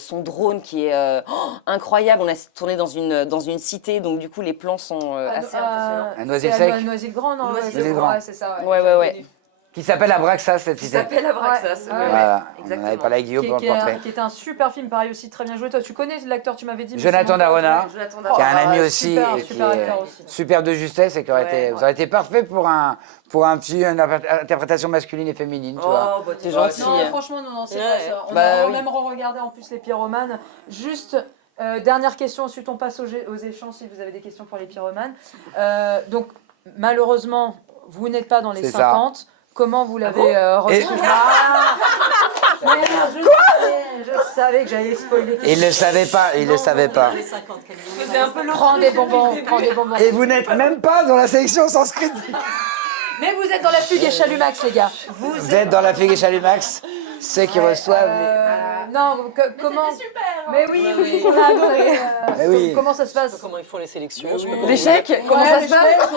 son drone qui est incroyable. On a tourné dans une cité, donc du coup, les plans sont assez impressionnants. Un Noisy-le-Sec. Noisy-le-Grand, non? Noisy-le-Grand. Ouais, c'est ça. Ouais. Qui s'appelle Abraxas, cette Qui cité. s'appelle Abraxas. Ouais. ouais, ouais. Voilà, on en exactement. avait parlé avec Guillaume pour le portrait. Qui était un super film, pareil aussi, très bien joué. Toi, tu connais l'acteur, tu m'avais dit. mais Jonathan sinon, Darona. Jonathan Qui a un Darona. ami aussi, super, et qui super est acteur aussi. super de justesse et qui aurait Ouais, été, ouais. vous aurez été parfait pour une interprétation masculine et féminine, tu vois. Oh, bah t'es gentil. Non, franchement, non, c'est Ouais. vrai. Ça. On Bah a oui. même re-regardé en plus les pyromanes. Juste, dernière question, ensuite on passe aux échanges si vous avez des questions pour les pyromanes. Donc, malheureusement, vous n'êtes pas dans les C'est 50. Comment vous l'avez reçu? Et- Mais je savais que j'allais spoiler. Et il ne le savait pas, il ne le savait pas. Prends des bonbons, prends des bonbons. Et vous n'êtes même pas dans la sélection sanskrit. Mais vous êtes dans la fugue et Chalumax, les gars. Vous êtes dans la Fugue et Chalumax, ceux qui reçoivent Non, comment... super. Mais oui, on a adoré. Eh oui. Comment ça se passe? Comment ils font les sélections je sais pas comment- L'échec, comment Ouais, ça se passe?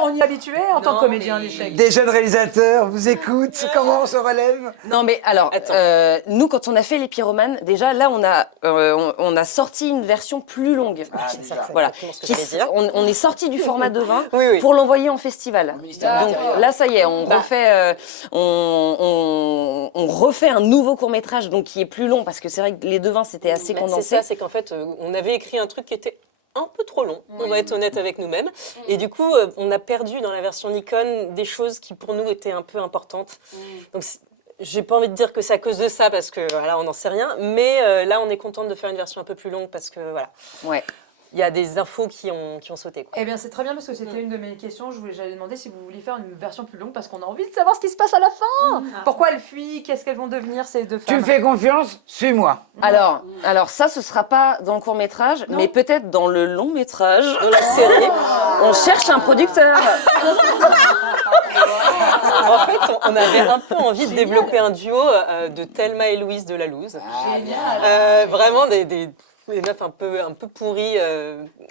on y est habitué en tant que Non, comédien, mais- l'échec. Des jeunes réalisateurs vous écoutent, comment on se relève? Non mais alors, Attends. nous quand on a fait les pyromanes, déjà là on a sorti une version plus longue. Voilà. exactement ce que Qui j'allais s- dire. on est sorti du format de 20 Oui, oui. pour l'envoyer en festival. ministère de Donc l'Intérieur. là ça y est, on refait, on refait un nouveau court métrage donc qui est plus long parce que c'est vrai que les devins c'était assez Bah, condensé. c'est ça, c'est qu'en fait, on avait écrit un truc qui était un peu trop long, on va être honnête avec nous-mêmes. Et du coup, on a perdu dans la version Nikon des choses qui pour nous étaient un peu importantes. Donc, j'ai pas envie de dire que c'est à cause de ça parce que voilà, on n'en sait rien. Mais là, on est contente de faire une version un peu plus longue parce que voilà, Ouais. il y a des infos qui ont sauté, quoi. Eh bien, c'est très bien parce que c'était une de mes questions. J'allais demander si vous vouliez faire une version plus longue parce qu'on a envie de savoir ce qui se passe à la fin. Pourquoi elles fuient? Qu'est-ce qu'elles vont devenir ces deux Tu femmes? me fais confiance? Suis-moi. Alors ça ce sera pas dans le court métrage, mais peut-être dans le long métrage. Dans la série, On cherche un producteur. en fait, on avait un peu envie de développer un duo de Thelma et Louise de la Louse. Génial. Vraiment des meufs un peu pourries,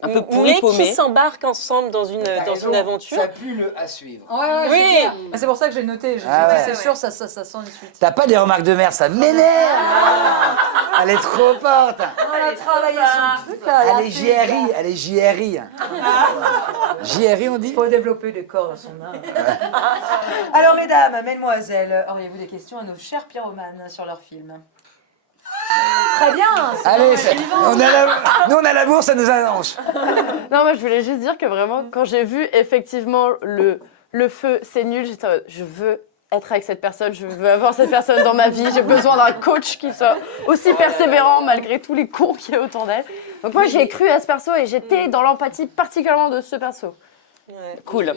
Un peu pourries, mais paumées. qui s'embarquent ensemble dans une aventure. Ça pue le à suivre. Ouais, Oui. c'est bien. C'est pour ça que j'ai noté. J'ai Ah dit, ouais. c'est sûr, ça sent une suite. T'as pas des remarques de mère, ça m'énerve. Elle est trop forte. On a travaillé sur le truc là. Elle est JRI, elle est JRI. JRI on dit? Il faut développer des corps dans son âme. Alors, mesdames, mesdemoiselles, auriez-vous des questions à nos chers pyromanes sur leur film? Très bien. Allez, nous on a la bourse, ça nous annonce. Non, moi je voulais juste dire que vraiment, quand j'ai vu effectivement le feu, c'est nul, j'étais en mode, je veux être avec cette personne, je veux avoir cette personne dans ma vie, j'ai besoin d'un coach qui soit aussi persévérant malgré tous les cons qu'il y a autour d'elle. Donc moi j'ai cru à ce perso et j'étais dans l'empathie particulièrement de ce perso. Cool.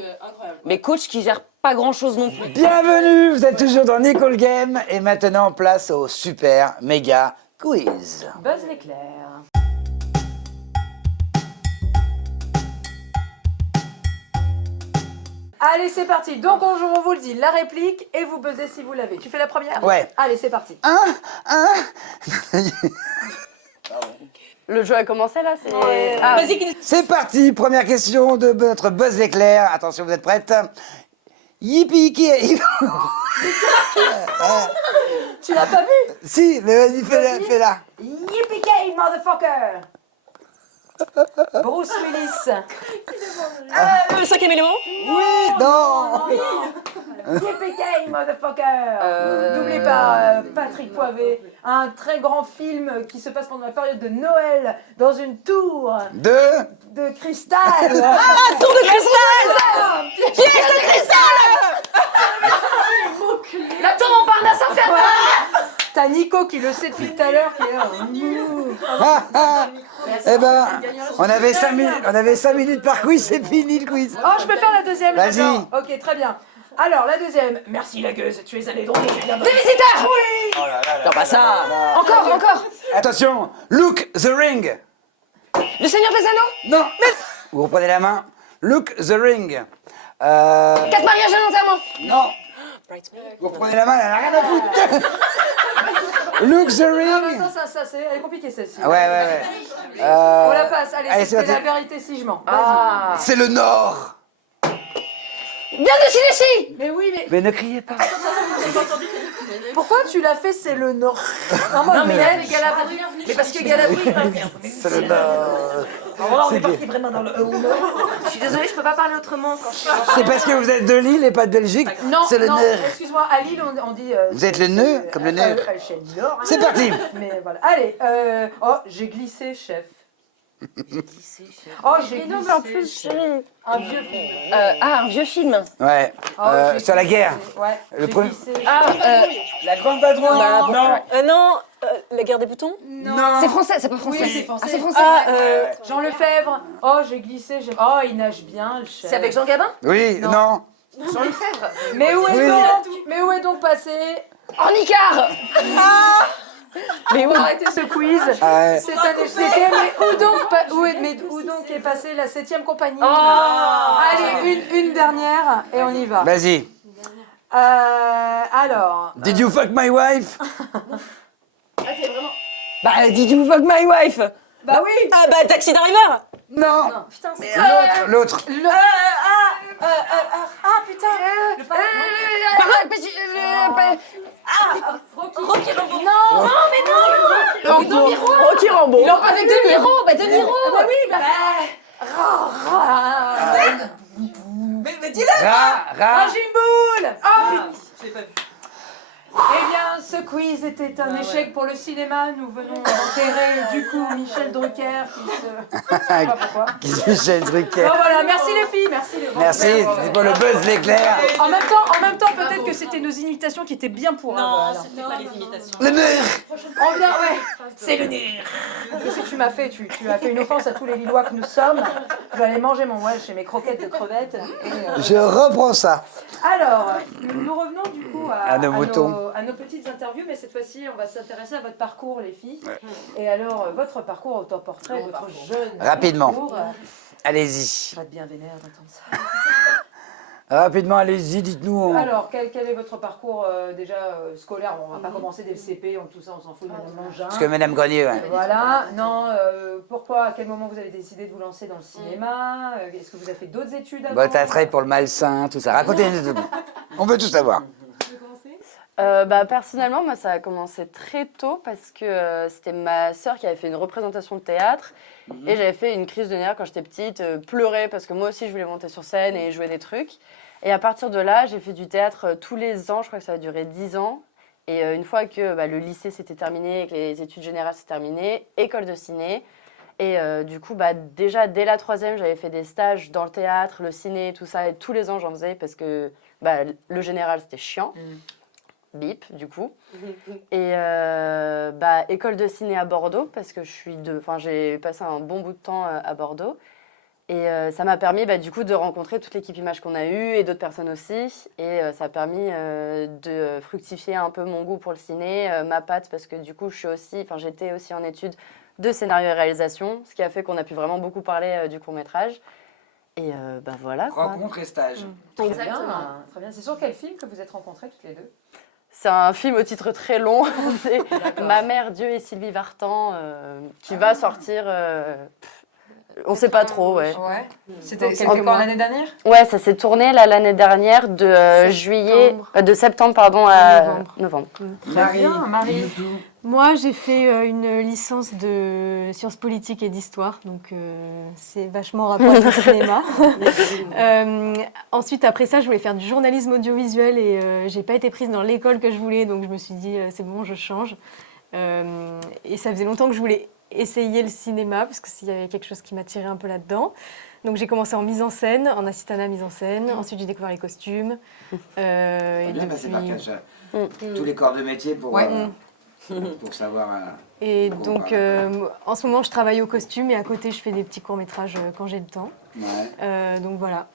Mais coach qui gère pas grand chose non plus. Bienvenue, vous êtes toujours dans Nicole Game et maintenant place au super méga quiz. Buzz l'éclair. Allez, c'est parti. Donc, on vous le dit, la réplique et vous buzzez si vous l'avez. Tu fais la première? Ouais. Allez, c'est parti. Le jeu a commencé là, c'est... Ouais. Ah, C'est parti, première question de notre buzz l'éclair. Attention, vous êtes prêtes? Yippee ki. Tu l'as pas vu? Si, mais vas-y, fais-la. Yippee-ki, motherfucker. Bruce Willis. Le cinquième élément. Oui, non. Yippee-ki, motherfucker. Doublé par Patrick Poivet. Un très grand film qui se passe pendant la période de Noël dans une tour Deux. de cristal. Tour de cristal. Piège de cristal. La tour Montparnasse infernale. T'as Nico qui le sait depuis tout à l'heure qui est là. Eh ben, on avait 5 minutes par quiz, c'est fini le quiz. Oh, je peux faire la deuxième. Vas-y. j'adore. Ok, très bien. Alors, la deuxième. Merci la gueuse, tu es allé drôle. Des visiteurs. Oui. Non, bah ça. Encore. Attention, look the ring. Le Seigneur des Anneaux. Non. Vous reprenez la main. Look the ring. 4 mariages à l'enterrement. Non. Vous reprenez la main, elle a rien à foutre. Look the Non, ring. attends, ça, elle est compliquée celle-ci. Ouais. On la passe. Allez, Allez, c'était c'est la parti. vérité si je mens. Vas-y. C'est le Nord. Bien de Chinéchi. Mais oui, mais Mais ne criez pas. pourquoi tu l'as fait, c'est le Nord? Non, mais elle est Galabri. Mais parce que Galabri. C'est le Nord. On est parti vraiment dans le Nord. Je suis désolée, je peux pas parler autrement quand je C'est parce que vous êtes de Lille et pas de Belgique. Non, C'est le non, nœud. excuse-moi, à Lille, on dit... Vous êtes le nœud, comme le nœud. Chez le Nord. C'est parti. Mais voilà. Allez, oh, j'ai glissé, chef. Oh, j'ai glissé. non, mais en plus, chef. Un vieux film. un vieux film. Ouais. Oh, j'ai Sur la glissé. guerre. Ouais. Le j'ai premier- glissé. La grande patrouille. Non, la guerre des boutons. Non. C'est français, c'est pas français. Oui, c'est français. Ah, c'est français. Jean Lefebvre. Oh, j'ai glissé. Oh, il nage bien, le chef. C'est avec Jean Gabin. Oui, non. Jean Lefebvre. Mais où est Oui. donc Mais où est donc passé En Icare. Mais on va arrêter ce quiz. Ah ouais. C'est un échec. Mais où donc est passée la 7e compagnie Allez, une dernière et on y va. Vas-y. Alors. Did you fuck my wife? Bah, did you fuck my wife? Bah oui. Ah bah Taxi Driver. Non. Putain, c'est L'autre. Ah putain. Rocky Rambo. Rocky Rambo. Avec De Niro, bah De Niro. Bah oui, Jimboul. Oh putain. Je l'ai pas vu. Eh bien, ce quiz était un échec pour le cinéma. Nous venons d'enterrer du coup Michel Drucker qui se... Je sais pas pourquoi. Qui se Michel Drucker. Bon voilà, merci les filles, merci les Merci, c'est pour le buzz l'éclair. En même temps, peut-être que c'était nos imitations qui étaient bien pour Non, alors. c'était pas les imitations. Le mur. On vient, ouais. C'est le nez. Qu'est-ce que tu m'as fait? Tu as fait une offense à tous les Lillois que nous sommes. Je vais aller manger mon Welsh et mes croquettes de crevettes. Et, Je reprends ça. Alors, nous revenons du coup À nos moutons. à nos petites interviews, mais cette fois-ci, on va s'intéresser à votre parcours, les filles. Et alors, votre parcours autoportrait, votre jeune Rapidement. parcours. Allez-y. Je vais être bien vénère d'entendre ça. Rapidement, allez-y, dites-nous. Alors, quel est votre parcours déjà scolaire? Bon, on va pas commencer dès le CP, tout ça, on s'en fout de Madame Langin. Parce que Madame Grenier, ouais. Voilà, non, pourquoi, à quel moment vous avez décidé de vous lancer dans le cinéma? Est-ce que vous avez fait d'autres études avant? Votre attrait pour le malsain, tout ça. Racontez-nous tout. On veut tout savoir. Personnellement, moi, ça a commencé très tôt parce que c'était ma sœur qui avait fait une représentation de théâtre et j'avais fait une crise de nerfs quand j'étais petite, pleurer parce que moi aussi, je voulais monter sur scène et jouer des trucs. Et à partir de là, j'ai fait du théâtre tous les ans, je crois que ça a duré 10 ans. Et une fois que le lycée s'était terminé et que les études générales s'étaient terminées, école de ciné. Et du coup, déjà, dès la 3e, j'avais fait des stages dans le théâtre, le ciné, tout ça. Et tous les ans, j'en faisais parce que le général, c'était chiant. Bip, du coup. Et école de ciné à Bordeaux, parce que j'ai passé un bon bout de temps à Bordeaux. Et ça m'a permis, du coup, de rencontrer toute l'équipe Image qu'on a eue et d'autres personnes aussi. Et ça a permis de fructifier un peu mon goût pour le ciné, ma patte, parce que du coup, j'étais aussi en études de scénario et réalisation, ce qui a fait qu'on a pu vraiment beaucoup parler du court-métrage. Et voilà. Quoi. Rencontre et stage. Exactement. Très bien. C'est sur quel film que vous êtes rencontrés toutes les deux? C'est un film au titre très long. C'est Ma mère, Dieu et Sylvie Vartan qui va sortir. On sait pas trop, ouais. C'était quand l'année dernière? Ouais, ça s'est tourné l'année dernière de septembre à novembre. Marie. Marie. Moi, j'ai fait une licence de sciences politiques et d'histoire, donc c'est vachement en rapport avec le cinéma. Ensuite, après ça, je voulais faire du journalisme audiovisuel et j'ai pas été prise dans l'école que je voulais, donc je me suis dit, c'est bon, je change. Et ça faisait longtemps que je voulais essayer le cinéma, parce qu'il y avait quelque chose qui m'attirait un peu là-dedans. Donc j'ai commencé en mise en scène, en assistanat mise en scène. Ensuite, j'ai découvert les costumes. Bien passé par tous les corps de métier pour savoir. Et donc, en ce moment, je travaille au costume et à côté, je fais des petits courts-métrages quand j'ai le temps. Ouais. Donc voilà,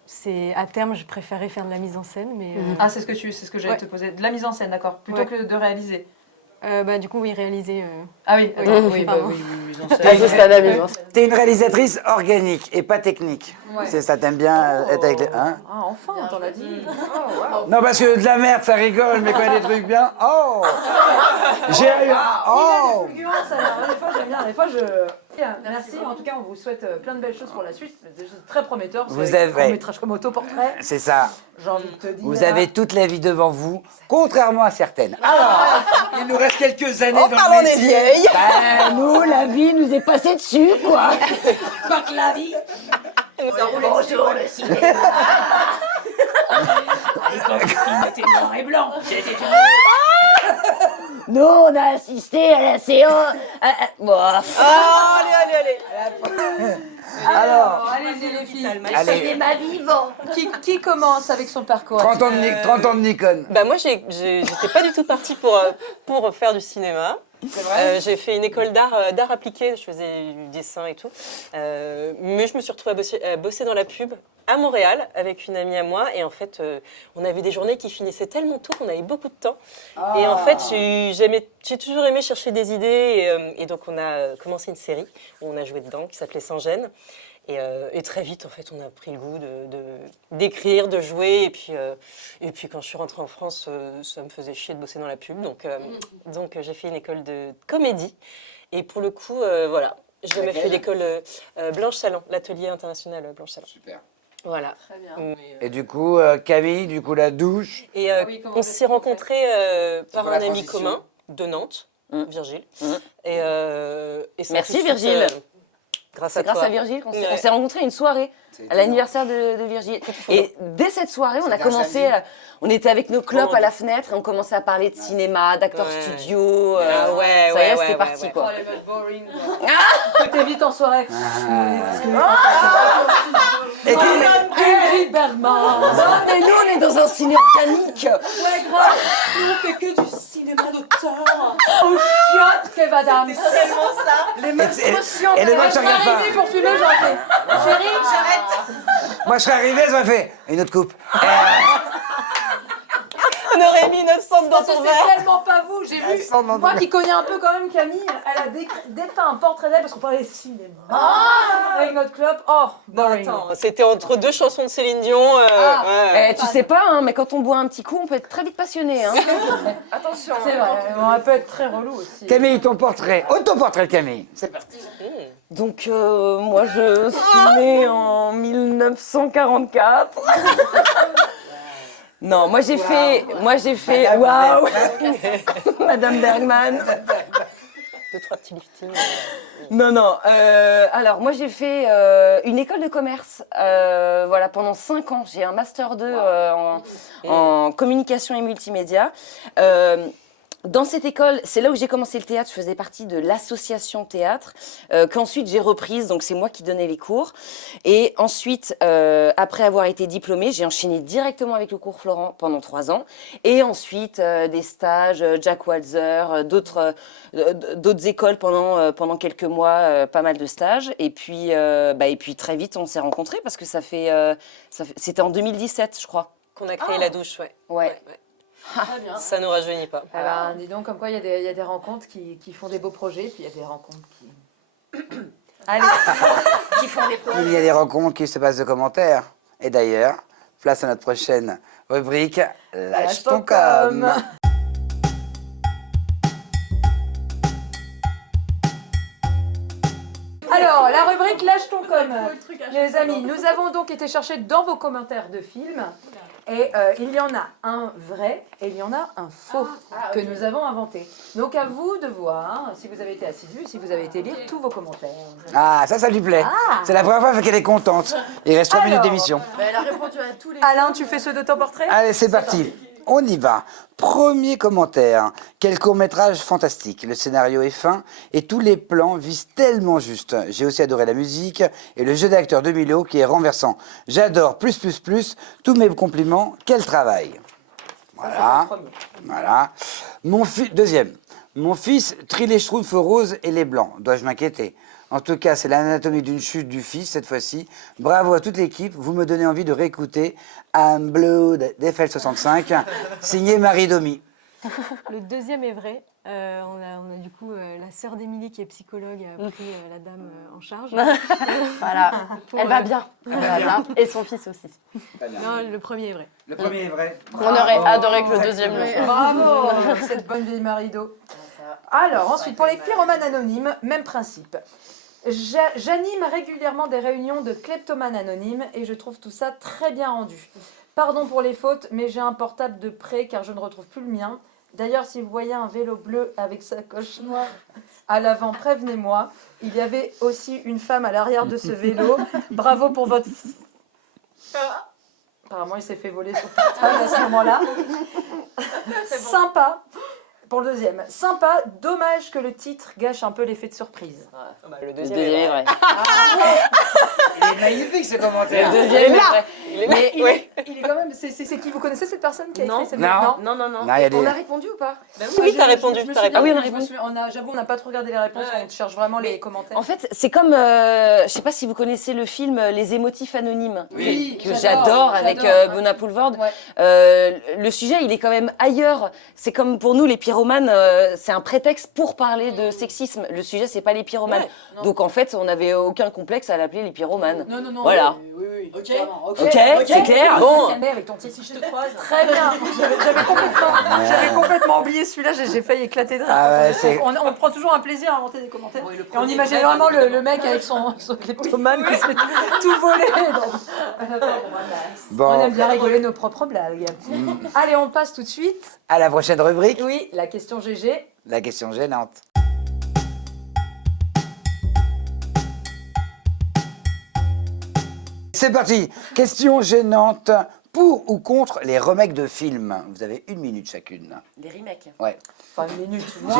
à terme, je préférais faire de la mise en scène, mais... Ah, c'est ce que j'allais te poser. De la mise en scène, d'accord. Plutôt que de réaliser. Du coup, oui, réaliser... Ah oui, oui, pardon. mise en scène. T'es une réalisatrice organique et pas technique. Ouais. C'est ça, t'aimes bien être avec les... Hein? Ah, enfin, on t'en l'a dit. Non, parce que de la merde, ça rigole, mais quand il y a des trucs bien... Oh. J'ai eu... Oh. Des fois, j'aime bien. Des fois, Merci. En tout cas, on vous souhaite plein de belles choses pour la suite. C'est très prometteur. Vous avez... court-métrage comme autoportrait. C'est ça. J'ai envie de te dire... Vous avez toute la vie devant vous, contrairement à certaines. Alors, il nous reste quelques années dans parlons le des métier. vieilles. Nous, la vie nous est passée dessus, quoi. Pas que la vie. Bonjour le cinéma. Quand le film était noir et blanc, c'était Nous, on a assisté à la séance. Allez. Alors, allez-y les filles. allez, cinéma vivant. Qui commence avec son parcours? 30 ans de Nikon. Moi, j'étais pas du tout partie pour faire du cinéma. C'est vrai. J'ai fait une école d'art appliqué, je faisais du dessin et tout. Mais je me suis retrouvée à bosser dans la pub à Montréal avec une amie à moi. Et en fait, on avait des journées qui finissaient tellement tôt qu'on avait beaucoup de temps. Et en fait, j'ai toujours aimé chercher des idées. Et donc, on a commencé une série où on a joué dedans qui s'appelait Sans gêne. Et très vite, en fait, on a pris le goût d'écrire, de jouer. Et puis, quand je suis rentrée en France, ça me faisait chier de bosser dans la pub. Donc j'ai fait une école de comédie. Et pour le coup, voilà, j'ai même fait l'école Blanche Salon, l'atelier international Blanche Salon. Super. Voilà. Très bien. Et du coup, Camille, du coup, la douche. Et oui, comment on on s'est fait rencontrés par quoi un la ami transition commun de Nantes, Virgile. Et ça Merci, tout de suite, Virgile. Grâce à C'est grâce toi. à Virgile qu'on Ouais. s'est rencontrés à une soirée, C'est à étonnant. l'anniversaire de Virgile. Et dès cette soirée, on a C'était un commencé, samedi. on était avec nos clopes Oh, à la fenêtre et on commençait à parler de cinéma, d'acteurs Ouais. studio. Ah ouais, ça y est, ouais, c'était ouais, parti ouais. quoi. Oh, les meufs boring. Quoi. T'es vite en soirée. Et qui- Ingrid Bergman. Non, mais nous, on est dans un ciné organique. Ouais, grave. Nous, on fait que du cinéma d'auteur. Au chiottes, Kev Adams. C'est tellement ça. Les meufs Et- trop chiantes. et les meufs, Je ça serais regarde pas. arrivée pour filmer, j'aurais fait. Chérie, j'arrête. Moi, je serais arrivé, ça m'a fait une autre coupe. On aurait mis 900 dans Parce que ton c'est verre. tellement pas vous. J'ai vu. Sans nom de- Moi qui connais un peu quand même Camille, elle a dépeint un portrait d'elle parce qu'on parlait de cinéma. Avec notre club. Oh, boring. C'était entre deux chansons de Céline Dion. Eh, tu sais pas, hein, mais quand on boit un petit coup, on peut être très vite passionné. Hein. Attention. C'est vrai, on peut être très relou aussi. Camille, ton portrait. Autoportrait de Camille. C'est parti. Donc, moi, je suis née en 1944. Non, moi j'ai fait, waouh, Madame Bergman. 2-3 petits liftings. Non. Alors moi j'ai fait une école de commerce. Voilà, pendant 5 ans, j'ai un master 2 en communication et multimédia. Dans cette école, c'est là où j'ai commencé le théâtre. Je faisais partie de l'association théâtre, qu'ensuite j'ai reprise. Donc c'est moi qui donnais les cours. Et ensuite, après avoir été diplômée, j'ai enchaîné directement avec le cours Florent pendant 3 ans. Et ensuite des stages, Jack Walzer, d'autres écoles pendant quelques mois, pas mal de stages. Et puis très vite on s'est rencontrés parce que c'était en 2017, je crois. Qu'on a créé la douche, ouais. Ouais. Très bien. Ça nous rajeunit pas. Eh ben, dis donc, comme quoi il y a des rencontres qui font des beaux projets, puis il y a des rencontres qui. Allez, qui font des projets. Il y a des rencontres qui se passent de commentaires. Et d'ailleurs, place à notre prochaine rubrique, Lâche ton com. Alors, la rubrique Lâche ton com. Les amis, nous avons donc été chercher dans vos commentaires de films. Et il y en a un vrai et il y en a un faux que nous avons inventé. Donc à vous de voir si vous avez été assidu, si vous avez été lire tous vos commentaires. Ah, ça lui plaît. C'est la première fois qu'elle est contente. Il reste 3 minutes Alors. d'émission. Elle a répondu à tous les. Alain, tu fais ceux de ton portrait? Allez, c'est parti. On y va. Premier commentaire. Quel court-métrage fantastique. Le scénario est fin et tous les plans visent tellement juste. J'ai aussi adoré la musique et le jeu d'acteur de Milo qui est renversant. J'adore plus. Tous mes compliments. Quel travail. Voilà. Voilà. Deuxième. Mon fils trie les schtroumpfs roses et les blancs. Dois-je m'inquiéter? En tout cas, c'est l'anatomie d'une chute du fils cette fois-ci. Bravo à toute l'équipe. Vous me donnez envie de réécouter I'm Blue d'Eiffel 65, signé Marie Domi. Le deuxième est vrai. On a du coup la sœur d'Émilie qui est psychologue a pris la dame en charge. Voilà, elle va bien. Elle va bien. Et son fils aussi. Non, le premier est vrai. Le premier est vrai. On aurait adoré que le deuxième le soit. Bravo, cette bonne vieille Marido. Alors, ensuite, pour les pyromanes anonymes, même principe. J'anime régulièrement des réunions de kleptomanes anonymes et je trouve tout ça très bien rendu. Pardon pour les fautes, mais j'ai un portable de près car je ne retrouve plus le mien. D'ailleurs, si vous voyez un vélo bleu avec sa coche noire à l'avant, prévenez-moi. Il y avait aussi une femme à l'arrière de ce vélo. Bravo pour votre... Apparemment, il s'est fait voler son portable à ce moment-là. Sympa. Pour le deuxième. Sympa, dommage que le titre gâche un peu l'effet de surprise. Le Le deuxième deuxième est vrai. Il est magnifique ce commentaire. Le deuxième est vrai. Il est là. Mais il est quand même. C'est qui vous connaissez cette personne qui a écrit Non. cette Non. Non, non, non. Non, il y a des- On a répondu ou pas? Oui, t'as répondu. Je me t'as souviens, répondu. Ah oui, on a je me répondu. souviens, j'avoue, on n'a pas trop regardé les réponses, Ouais. on cherche vraiment les commentaires. En fait, c'est comme, je sais pas si vous connaissez le film Les émotifs anonymes, Oui, que j'adore, j'adore avec j'adore. Mona Poulvord. Ouais. Le sujet, il est quand même ailleurs. C'est comme pour nous, les pyromanes, c'est un prétexte pour parler de sexisme. Le sujet, c'est pas les pyromanes. Ouais, non. Donc en fait, on n'avait aucun complexe à l'appeler les pyromanes. Non, non, non. Voilà. Oui, oui. Ok. Clairement. Ok, c'est clair. Bon. Calmer avec ton si je te croise. Très bien. J'avais complètement oublié celui-là. J'ai failli éclater de rire. Ah ouais, c'est- On prend toujours un plaisir à inventer des commentaires. Oui, le Et on premier imagine vrai vraiment David le mec avec son kleptomane qui se fait tout voler. Bon, On aime bien rigoler nos propres blagues. Allez, on passe tout de suite. à la prochaine rubrique, Oui, la question GG. la question gênante. C'est parti. Question gênante. Pour ou contre les remakes de films? Vous avez 1 minute chacune. Les remakes. Ouais. Enfin, une minute. Moi,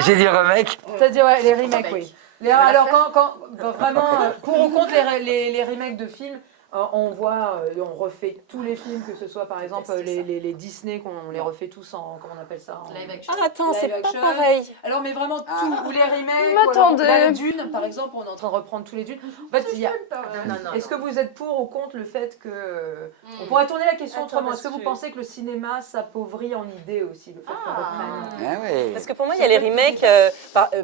J'ai dit remake. c'est-à-dire ouais, les remakes, oui. Alors, quand vraiment, pour ou contre les remakes de films, on voit, on refait tous les films, que ce soit par exemple les Disney, qu'on les refait tous en, comment on appelle ça Live action. Ah, attends, c'est Live pas action. pareil. Alors, mais vraiment tout, ou les remakes, Mais ou alors, attendez. là, les Dunes, par exemple, on est en train de reprendre tous les Dunes. En fait, il y a... Non. Est-ce que vous êtes pour ou contre le fait que... On pourrait tourner la question Attends, autrement. Est-ce que parce vous que- pensez que le cinéma s'appauvrit en idées aussi, le fait qu'on reprenne Ah ouais. Parce que pour moi, il y a les remakes,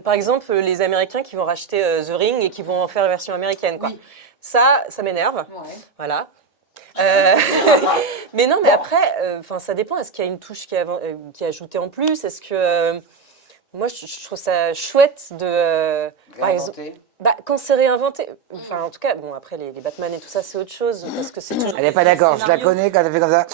par exemple, les Américains qui vont racheter The Ring et qui vont en faire la version américaine, quoi. Oui. Ça m'énerve. Ouais. Voilà. Mais non, mais après, ça dépend. Est-ce qu'il y a une touche qui est ajoutée en plus? Est-ce que moi, je trouve ça chouette de, par exemple, Réinventer. quand c'est réinventé. Enfin, en tout cas, bon, après les Batman et tout ça, c'est autre chose parce que c'est toujours. Elle n'est pas d'accord, je la connais quand elle fait comme ça.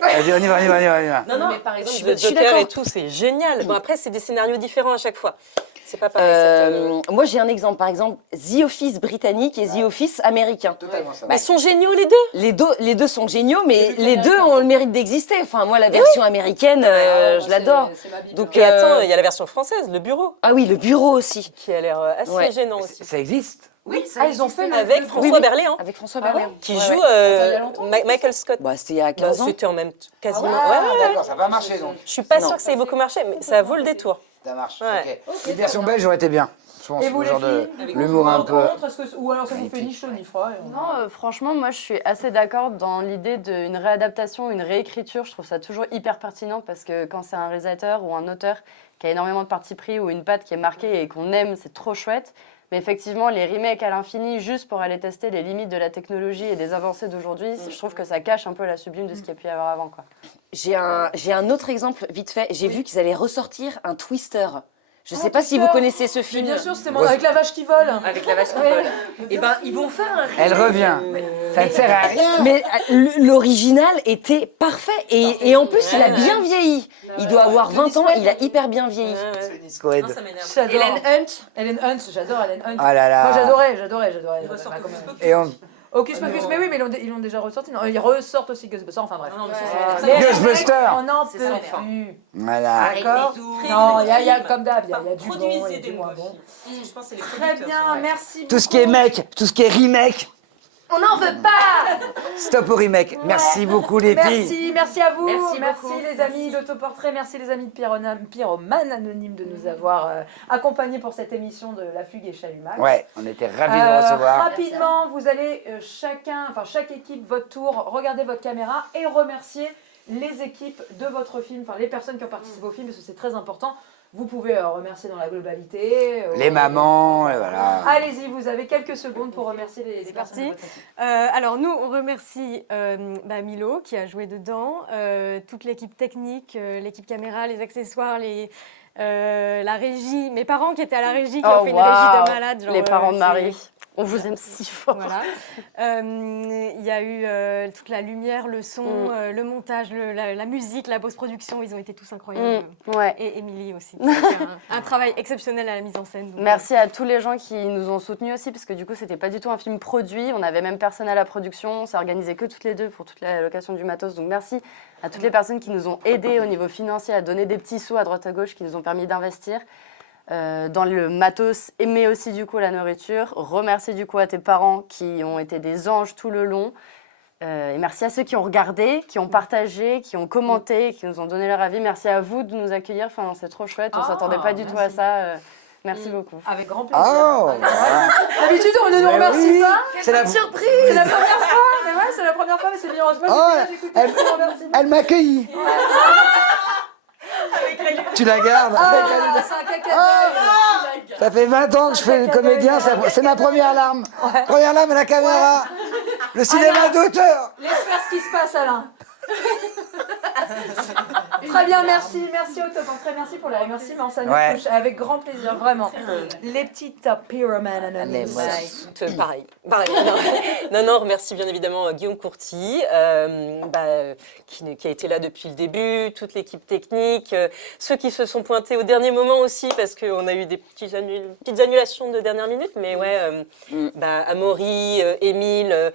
Vas-y, on y va, on y va, on y va, on y va. Non, non, mais par exemple, je le suis Joker d'accord. et tout, c'est génial. Bon, après, c'est des scénarios différents à chaque fois. C'est pas pareil. Moi, j'ai un exemple. Par exemple, The Office britannique et The Office américain. Totalement ça. Ils sont géniaux les deux. Les deux sont géniaux, mais les deux ont le mérite d'exister. Enfin, moi, la version américaine, je l'adore. Donc, Et attends, il y a la version française, Le Bureau, ah oui, le bureau aussi, qui a l'air assez Ouais. gênant aussi. Ça existe? Oui, Ah, ils ont fait le... Avec le- François oui. Berléand, avec François Ah ouais Berléand. qui Ouais, joue ouais. Attends, il y a longtemps, Michael Scott. Bah, c'était il y a Bah, 15 ans. C'était en même quasiment. ouais. Ouais, ouais, ouais. D'accord, ça va marcher donc. Je suis pas Non. sûre que ça ait beaucoup marché, mais ça vaut le détour. Ça marche. Ouais. Ok. Une version belge aurait été bien. Je pense. Et vous, le les genre de filles l'humour un Vous peu. contre, ou alors ça vous fait ni chaud ni froid et on- Non, franchement, moi je suis assez d'accord dans l'idée d'une réadaptation, une réécriture. Je trouve ça toujours hyper pertinent parce que quand c'est un réalisateur ou un auteur qui a énormément de parti pris ou une patte qui est marquée et qu'on aime, c'est trop chouette. Mais effectivement, les remakes à l'infini, juste pour aller tester les limites de la technologie et des avancées d'aujourd'hui, je trouve que ça cache un peu la sublime de ce qu'il y a pu y avoir avant, quoi. J'ai un autre exemple, vite fait. J'ai vu qu'ils allaient ressortir un Twister. Je sais Ah, pas si Twister. vous connaissez ce Mais film. bien sûr, c'était avec la vache qui vole. Avec la vache qui Ouais. vole. Et ben, ils vont faire un Elle revient. Ça ne sert à rien. Mais l'original était parfait. Et en plus, il a bien vieilli. Il doit avoir 20 ans, il a hyper bien vieilli. Dennis Quaid. J'adore. Helen Hunt. Helen Hunt, j'adore Helen Hunt. Ah là là. Moi j'adorais. Et on... Hocus Pocus, mais oui, mais ils l'ont déjà ressorti. Non, ils ressortent aussi Ghostbusters, enfin bref. Non, mais ça, c'est Mais Ghostbusters. on n'en C'est peut ça, plus. Voilà. D'accord. Non, il y a comme d'hab, il y a du bon, il y a Produisez du des moins mauvais bon. films. Je pense que c'est les Très producteurs, bien, c'est vrai. merci beaucoup. Tout ce qui est mec, tout ce qui est remake, On n'en veut pas. stop au remake. Merci beaucoup les filles. Merci à vous. Merci beaucoup. les amis d'Autoportrait, merci les amis de Pyromane Anonyme de nous avoir accompagnés pour cette émission de La Fugue et Chalumax. Ouais, on était ravis de vous recevoir. Rapidement, vous allez chaque équipe, votre tour, regarder votre caméra et remercier les équipes de votre film, enfin les personnes qui ont participé au film, parce que c'est très important. Vous pouvez remercier dans la globalité. Les mamans, et voilà. Allez-y, vous avez quelques secondes pour remercier les personnes parti. de votre équipe. Alors nous, on remercie Milo qui a joué dedans, toute l'équipe technique, l'équipe caméra, les accessoires, la régie, mes parents qui étaient à la régie, qui ont fait une régie de malade. Genre, Les parents de c'est- Marie. On vous aime si fort. Voilà. Il y a eu toute la lumière, le son, le montage, la musique, la post-production, ils ont été tous incroyables. Ouais. Et Émilie aussi, qui a fait un travail exceptionnel à la mise en scène. Donc, Merci à tous les gens qui nous ont soutenus aussi, parce que du coup, c'était pas du tout un film produit. On n'avait même personne à la production. On s'est organisé que toutes les deux pour toute la location du matos. Donc merci à toutes les personnes qui nous ont aidés au niveau financier, à donner des petits sous à droite à gauche, qui nous ont permis d'investir dans le matos, mais aussi du coup la nourriture. Remercier du coup à tes parents qui ont été des anges tout le long. Et merci à ceux qui ont regardé, qui ont partagé, qui ont commenté, qui nous ont donné leur avis. Merci à vous de nous accueillir. Enfin, c'est trop chouette. On s'attendait pas du tout à ça. Merci beaucoup. Avec grand plaisir. Oh, D'habitude, on ne nous remercie pas. c'est la Surprise. C'est la première fois. Mais ouais, c'est la première fois, mais c'est bien. Moi, Oh, j'écoute elle- les remerciements. Elle m'accueille. Tu la gardes. Ah, c'est un caca. Ça fait 20 ans que je fais le comédien, c'est ma première larme. Première larme à la caméra. Le cinéma d'auteur. Laisse faire ce qui se passe, Alain. Très bien, merci au top. Très merci pour les remerciements, ça nous Ouais. touche avec grand plaisir, vraiment. Les petites pyroman anonymes. Pareil. Non, on remercie bien évidemment Guillaume Courty, qui a été là depuis le début, toute l'équipe technique, ceux qui se sont pointés au dernier moment aussi, parce qu'on a eu des petites annulations de dernière minute, mais ouais, Amaury, Émile,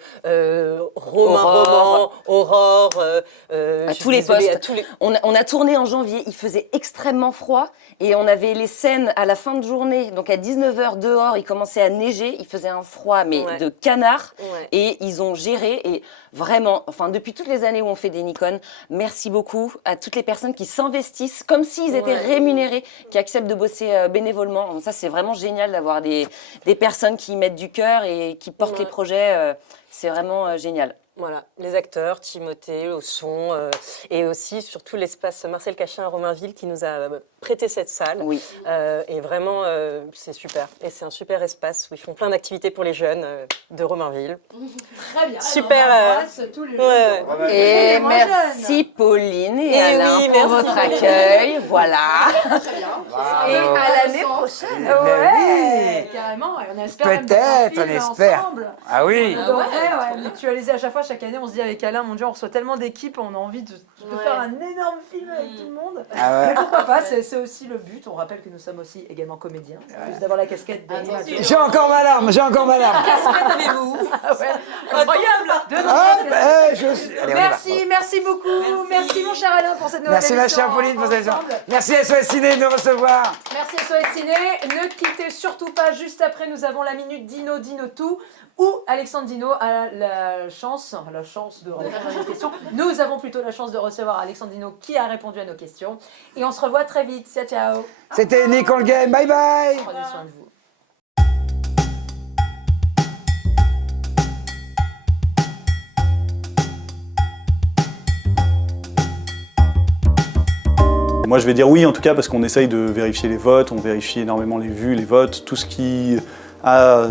Romain, Aurore, À tous les postes. On a tourné en janvier, il faisait extrêmement froid et on avait les scènes à la fin de journée. Donc à 19h dehors, il commençait à neiger, il faisait un froid de canard et ils ont géré et vraiment, enfin depuis toutes les années où on fait des Nikon, merci beaucoup à toutes les personnes qui s'investissent comme s'ils étaient rémunérés, qui acceptent de bosser bénévolement. Donc ça c'est vraiment génial d'avoir des personnes qui y mettent du cœur et qui portent les projets, c'est vraiment génial. Voilà, les acteurs, Timothée, au son, et aussi surtout l'espace Marcel Cachin à Romainville qui nous a prêté cette salle. Oui. Et vraiment, c'est super. Et c'est un super espace où ils font plein d'activités pour les jeunes de Romainville. Très bien. Super. On embrasse tous les jours. Et moins merci Pauline et Alain oui, pour merci. votre accueil. Voilà. Et à l'année prochaine. Ouais, carrément. Et on espère même faire un Peut-être, on film espère. ensemble. Ah oui. On devrait, mutualiser à chaque fois, chaque année, on se dit avec Alain, mon Dieu, on reçoit tellement d'équipes, on a envie de faire un énorme film avec tout le monde. Ah ouais. Mais pourquoi pas, c'est aussi le but. On rappelle que nous sommes aussi également comédiens, en plus d'avoir la casquette d'animateur. J'ai encore ma larme. Incroyable. Hop, Allez, on y va. Merci beaucoup. Merci mon cher Alain pour cette nouvelle Merci ma émission chère Pauline pour cette émission. ensemble. Merci à SOS Ciné de nous recevoir. Merci à SOS Ciné. Ne quittez surtout pas. Juste après, nous avons la minute Dino tout, où Alexandre Dino a la chance de répondre à nos questions. Nous avons plutôt la chance de recevoir Alexandre Dino qui a répondu à nos questions. Et on se revoit très vite. Ciao, ciao. C'était Nick on le game. Bye bye. Prenez soin de vous. Moi je vais dire oui en tout cas parce qu'on essaye de vérifier les votes, on vérifie énormément les vues, les votes, tout ce qui a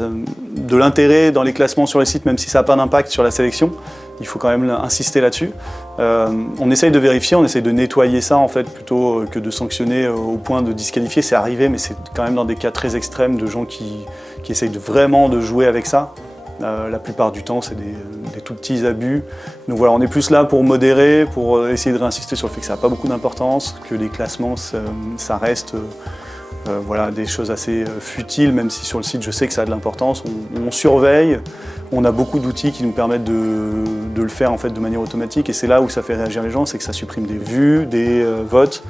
de l'intérêt dans les classements sur les sites, même si ça n'a pas d'impact sur la sélection. Il faut quand même insister là-dessus. On essaye de vérifier, on essaye de nettoyer ça en fait, plutôt que de sanctionner au point de disqualifier. C'est arrivé, mais c'est quand même dans des cas très extrêmes de gens qui essayent vraiment de jouer avec ça. La plupart du temps, c'est des tout petits abus. Donc voilà, on est plus là pour modérer, pour essayer de réinsister sur le fait que ça n'a pas beaucoup d'importance, que les classements, ça reste voilà, des choses assez futiles, même si sur le site, je sais que ça a de l'importance. On surveille, on a beaucoup d'outils qui nous permettent de le faire en fait, de manière automatique. Et c'est là où ça fait réagir les gens, c'est que ça supprime des vues, des votes.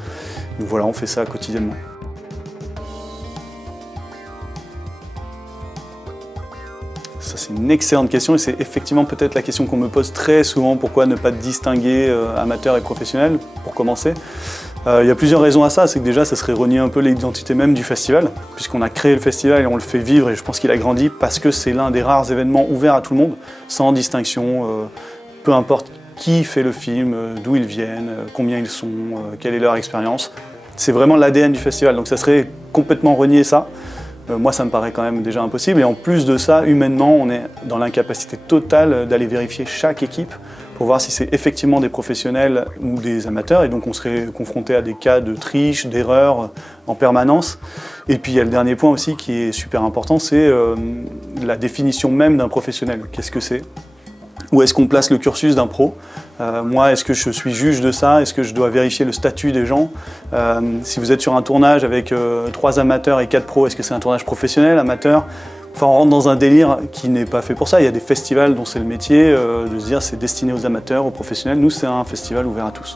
Donc voilà, on fait ça quotidiennement. Ça, c'est une excellente question et c'est effectivement peut-être la question qu'on me pose très souvent. Pourquoi ne pas distinguer amateurs et professionnels, pour commencer. Il y a plusieurs raisons à ça. C'est que déjà, ça serait renier un peu l'identité même du festival, puisqu'on a créé le festival et on le fait vivre et je pense qu'il a grandi parce que c'est l'un des rares événements ouverts à tout le monde, sans distinction, peu importe qui fait le film, d'où ils viennent, combien ils sont, quelle est leur expérience. C'est vraiment l'ADN du festival, donc ça serait complètement renier ça. Moi, ça me paraît quand même déjà impossible. Et en plus de ça, humainement, on est dans l'incapacité totale d'aller vérifier chaque équipe pour voir si c'est effectivement des professionnels ou des amateurs. Et donc, on serait confronté à des cas de triche, d'erreur en permanence. Et puis, il y a le dernier point aussi qui est super important, c'est la définition même d'un professionnel. Qu'est-ce que c'est ? Où est-ce qu'on place le cursus d'un pro ? Moi, est-ce que je suis juge de ça ? Est-ce que je dois vérifier le statut des gens ? Si vous êtes sur un tournage avec 3 amateurs et 4 pros, est-ce que c'est un tournage professionnel, amateur ? Enfin, on rentre dans un délire qui n'est pas fait pour ça. Il y a des festivals dont c'est le métier de se dire c'est destiné aux amateurs, aux professionnels. Nous, c'est un festival ouvert à tous.